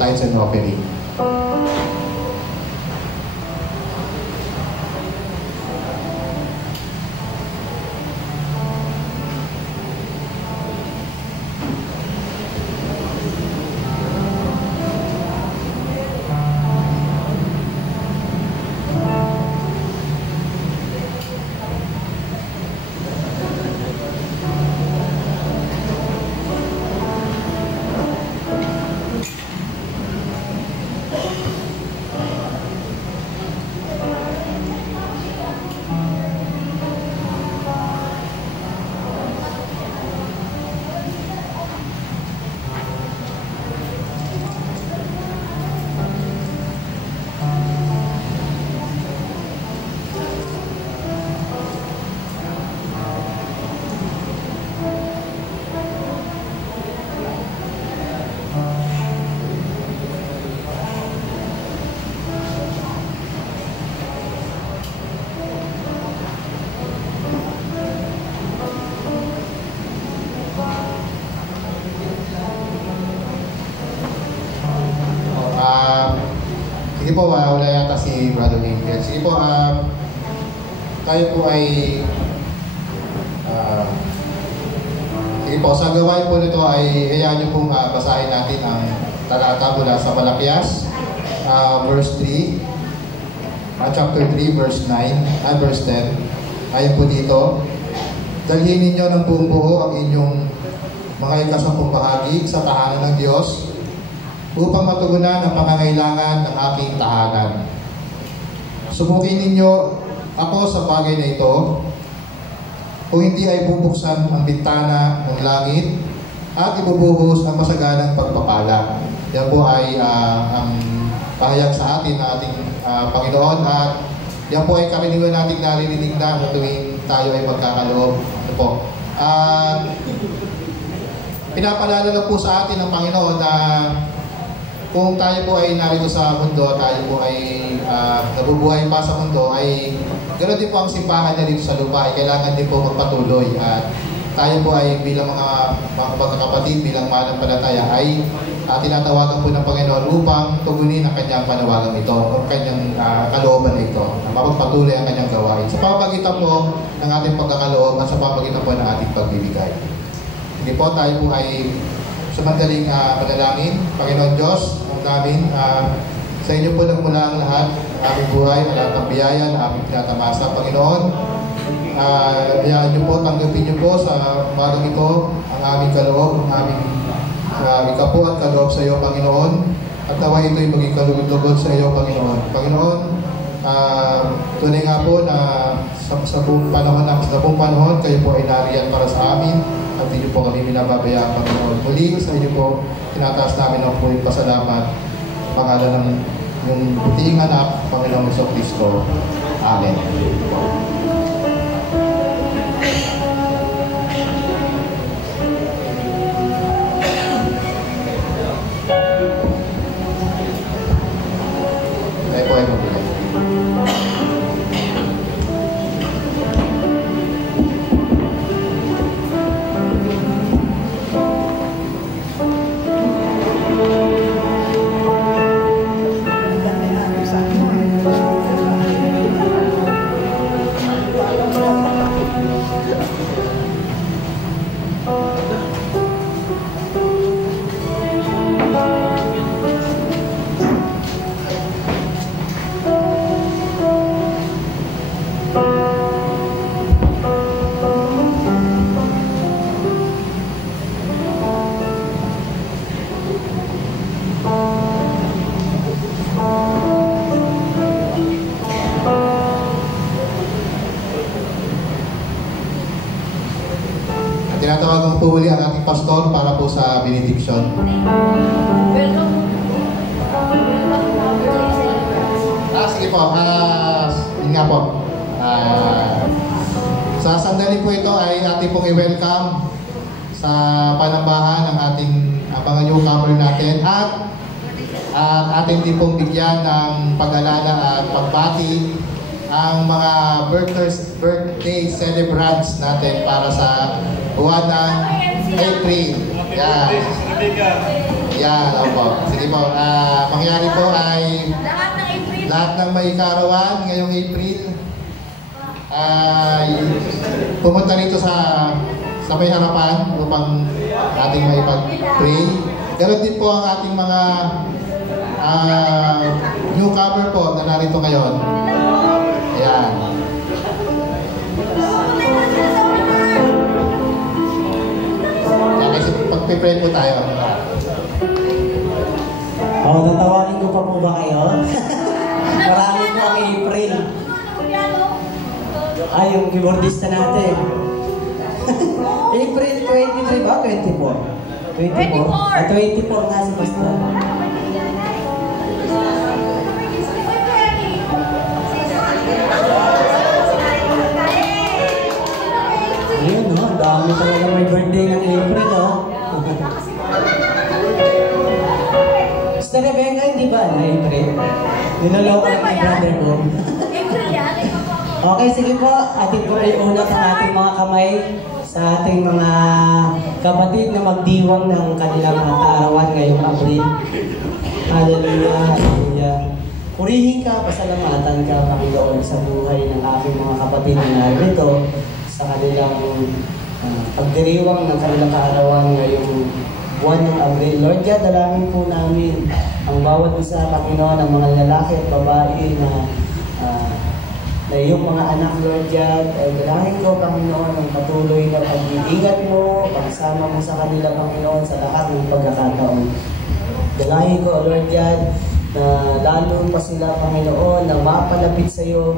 tithes and offering. Sige po, wala yata si Brother Angel. Sige po, tayo po ay sige po, sa gawain po nito ay hayaan niyo pong basahin natin ang talata mula sa Malakias, verse 3, chapter 3, verse 9, verse 10. Ayon po dito, dalhin ninyo ng buong buo ang inyong mga ikasampung bahagi sa tahanan ng Diyos, upang matugunan ang pangangailangan ng aking tahanan. Subukin ninyo ako sa bagay na ito, kung hindi ay bubuksan ang bintana ng langit at ibubuhos ang masaganang pagpapala. Yan po ay ang pahayag sa atin ng ating Panginoon, at yan po ay karaniwan nating naririnig na tuwing tayo ay magkakaloob. Ano po? Pinapalala lang po sa atin ng Panginoon na kung tayo po ay narito sa mundo, tayo po ay nabubuhay pa sa mundo, ay ganoon din po ang simbahan na dito sa lupa, ay kailangan din po magpatuloy. At tayo po ay bilang mga kapatid, bilang mananampalataya, ay tinatawagan po ng Panginoon upang tugunin ang kanyang panawagan ito o kanyang kalooban na ito na mapagpatuloy ang kanyang gawain sa pamamagitan po ng ating pagkakaloob at sa pamamagitan po ng ating pagbibigay. Hindi po tayo po ay sumandaling panalangin. Panginoon Diyos, ang namin, sa inyo po nagmula ang lahat, ang aming buhay, ang lahat ng biyaya na aming tinatamasa. Panginoon, hayaan niyo po, tanggapin niyo po sa umagang ito ang aming kaloob, ang aming ikapo at kaloob sa iyo, Panginoon. At nawa ito'y maging kalugod-lugod sa iyo, Panginoon. Panginoon, tunay nga po na sa buong panahon, kayo po ay nariyan para sa amin at hindi po kami binababayaan, Panginoon. Muli sa inyo po, tinataas namin ang po yung pasalamat, pangalan ng yung buting anak, Panginoong Jesucristo. Amen. Tayo po ay magbigay. Tinatawagan po muli ang ating pastor para po sa benediction. Sige po. Yun nga po. Sa sandali po ito ay ating pong i-welcome sa panambahan ng ating mga newcomer natin at ating din pong bigyan ng pag-alala at pagbati ang mga birthday celebrants natin para sa buwan ng April. Yan. Yan, opo. Sige po. Mangyari po ay lahat ng may karawan ngayong April ay pumunta rito sa may harapan upang ating may pag-pray. Ganon din po ang ating mga newcomer po na narito ngayon. Ayan. Kasi pag-pray po tayo. Tatawagin ko pa po ba kayo? Marami po ang April. Ay, yung keyboardista natin. April 23 ba? 24? 24 nga si Pastor. Ayun, no? Ang dami talaga may birthday ng April, no? Sister Rebecca, hindi ba na April? Niloloko ng my brother ko. April yan? Okay, sige po. Ating po ay unat ang ating mga kamay sa ating mga kapatid na magdiwang ng kanilang mga kaarawan ngayong April. Hallelujah, hallelujah. Purihin ka, pasalamatan ka, Panginoon, sa buhay ng aking mga kapatid na narito sa kanilang pagdiriwang ng kanilang kaarawan ngayong buwan ng Abril. Lord God, dalangin po namin ang bawat isa, Panginoon, ang mga lalaki at babae na iyong mga anak, Lord God, ay dalangin ko, Panginoon, ang patuloy na pag-iingat mo, pagsama mo sa kanila, Panginoon, sa lahat ng pagkakataon. Dalangin ko, Lord God, na lalo pa sila, Panginoon, na mapalapit sa iyo,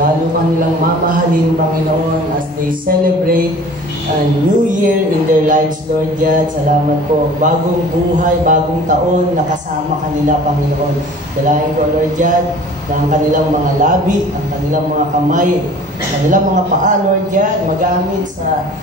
lalo kang nilang mamahalin, Panginoon, as they celebrate a new year in their lives, Lord God. Salamat po. Bagong buhay, bagong taon, nakasama kanila, Panginoon. Dalangin ko, Lord God, na ang kanilang mga labi, ang kanilang mga kamay, ang kanilang mga paa, Lord God, magamit sa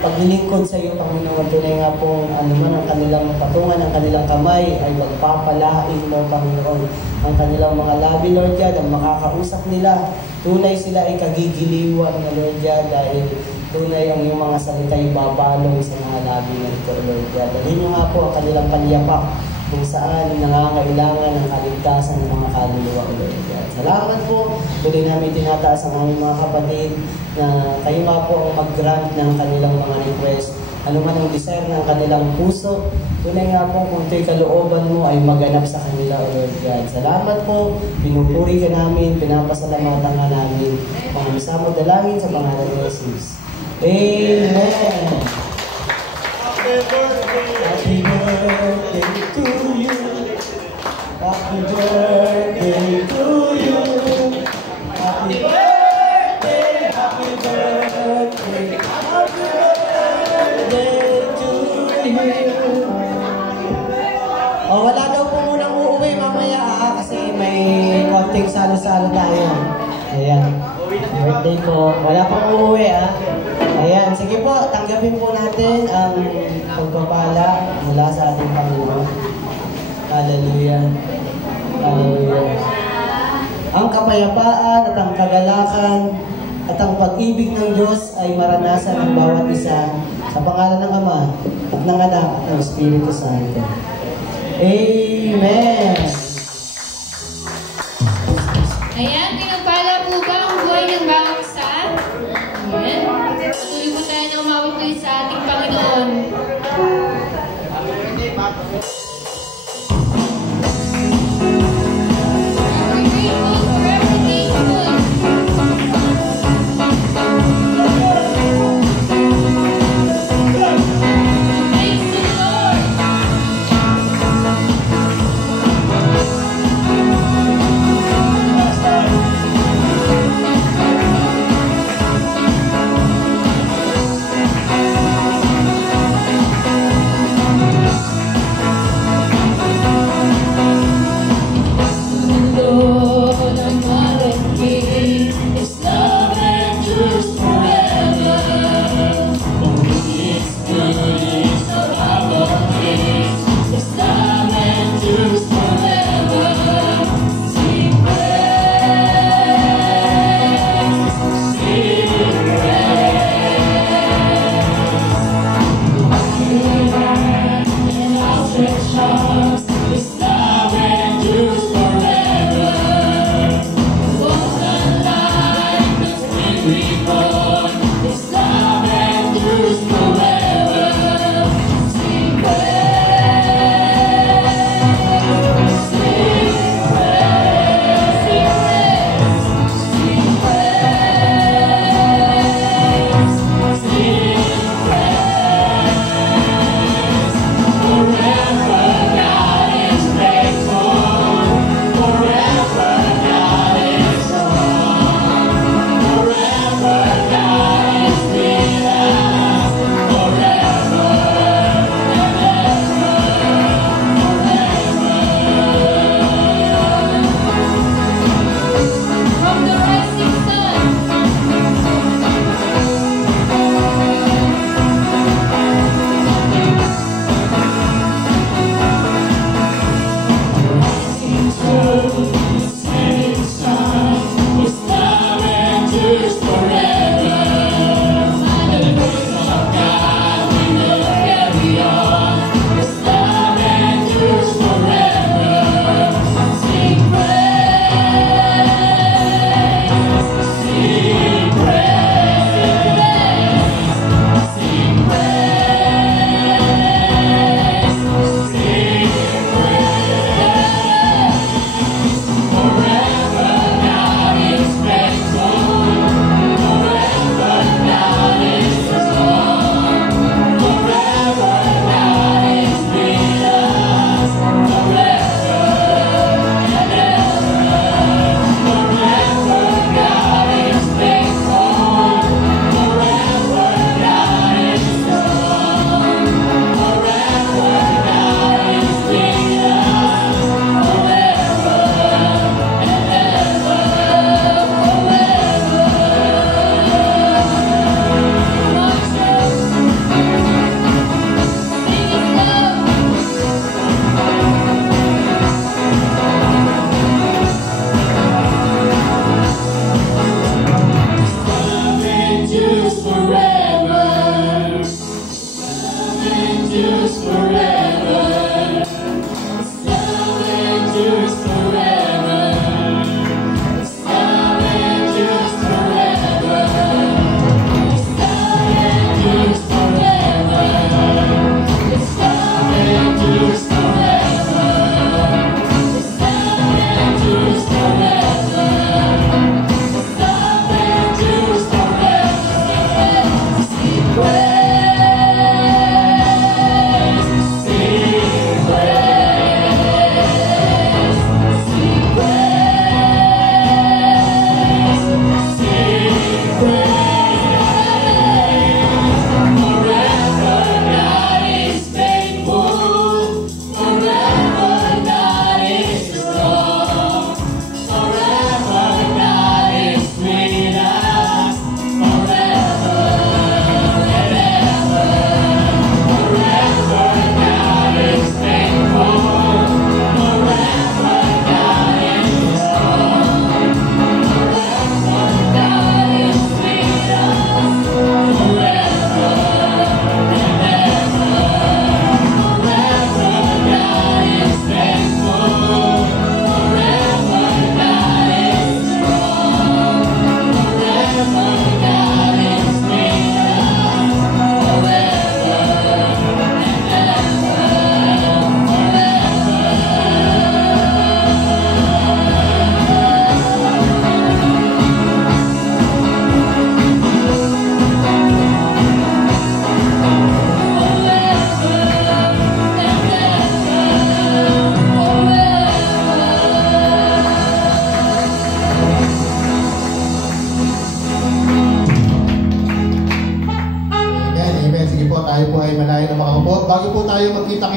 paglilingkod sa iyo, Panginoon. Tunay nga pong anuman ang kanilang patungan, ang kanilang kamay ay magpapalain mo, Panginoon. Ang kanilang mga labi, Lord God, ang makakausap nila, tunay sila ay kagigiliwan na, Lord God, dahil tunay ang iyong mga salita ay babalong sa mga labi ng ito, Lord God. Dalhin niyo nga po ang kanilang paniyapak kung saan nangangailangan ng kaligtasan ng mga kaluluwa, Lord God. Salamat po. Tuloy namin tinataas ang aming mga kapatid na kayo nga po ang mag-grant ng kanilang mga request. Ano man ang desire ng kanilang puso, tunay nga po kung ito'y kalooban mo ay maganap sa kanila, O Lord God. Salamat po, pinupuri ka namin, pinapasalamatan ka namin. Mga misamo dalangin sa pangalan ni Jesus. Amen! Happy birthday to you. Happy birthday to you. Happy birthday, happy birthday, happy birthday to you. Oh, wala daw po munang uuwi mamaya kasi may konting salo-salo tayo. Ayan. Birthday po. Wala pang uuwi Ayan. Sige po, tanggapin po natin ang pagpapala mula sa ating Panginoon. Hallelujah. Hallelujah. Ang kapayapaan at ang kagalakan at ang pag-ibig ng Diyos ay maranasan ng bawat isa sa pangalan ng Ama at ng Anak at ng Espiritu Santo. Amen. Ayan, pinagpala po ba ang buhay ng bawat isa? Amen. Patuloy po tayo na umawit tayo sa ating Panginoon.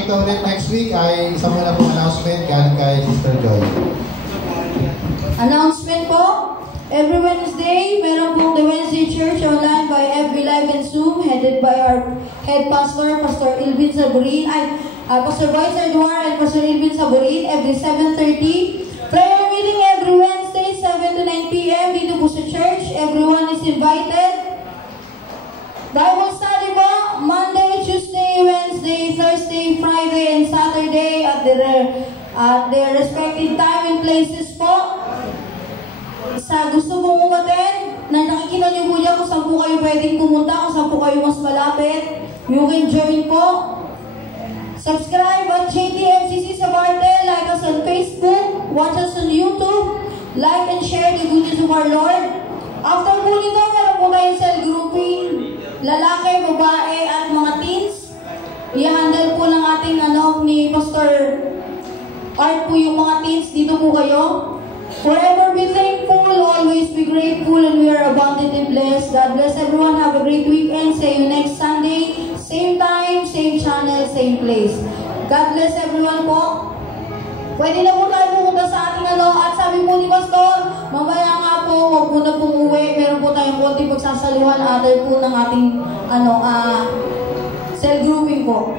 magkita ulit next week ay isang muna pong announcement galing kay Sister Joy. Announcement po, every Wednesday, meron pong The Wednesday Church online by FB Live and Zoom, headed by our head pastor, Pastor Ilvin Saburin, Pastor Boy Sarduar and Pastor Ilvin Saburin, every 7:30. Prayer meeting every Wednesday, 7 to 9 p.m. dito po sa church. Everyone is invited. Bible study po, Monday, Tuesday, Wednesday, Thursday, Friday, and Saturday at their respective time and places po. Sa gusto pong umaten, na nakikita niyo po dyan kung saan po kayo pwedeng pumunta, kung saan po kayo mas malapit, you can join po. Subscribe at JTMCC sa Bartel, like us on Facebook, watch us on YouTube, like and share the good news of our Lord. After po nito, meron po tayong cell grouping, lalaki, babae, at mga teens. I-handle po ng ating ni Pastor Art po yung mga teens. Dito po kayo. Forever be thankful, always be grateful, and we are abundantly blessed. God bless everyone. Have a great weekend. See you next Sunday. Same time, same channel, same place. God bless everyone po. Pwede na po tayo pumunta sa ating at sabi po ni Pastor, mamaya nga po, huwag po na pong uwi. Meron po tayong konti pagsasaluhan, other po ng ating cell grouping po.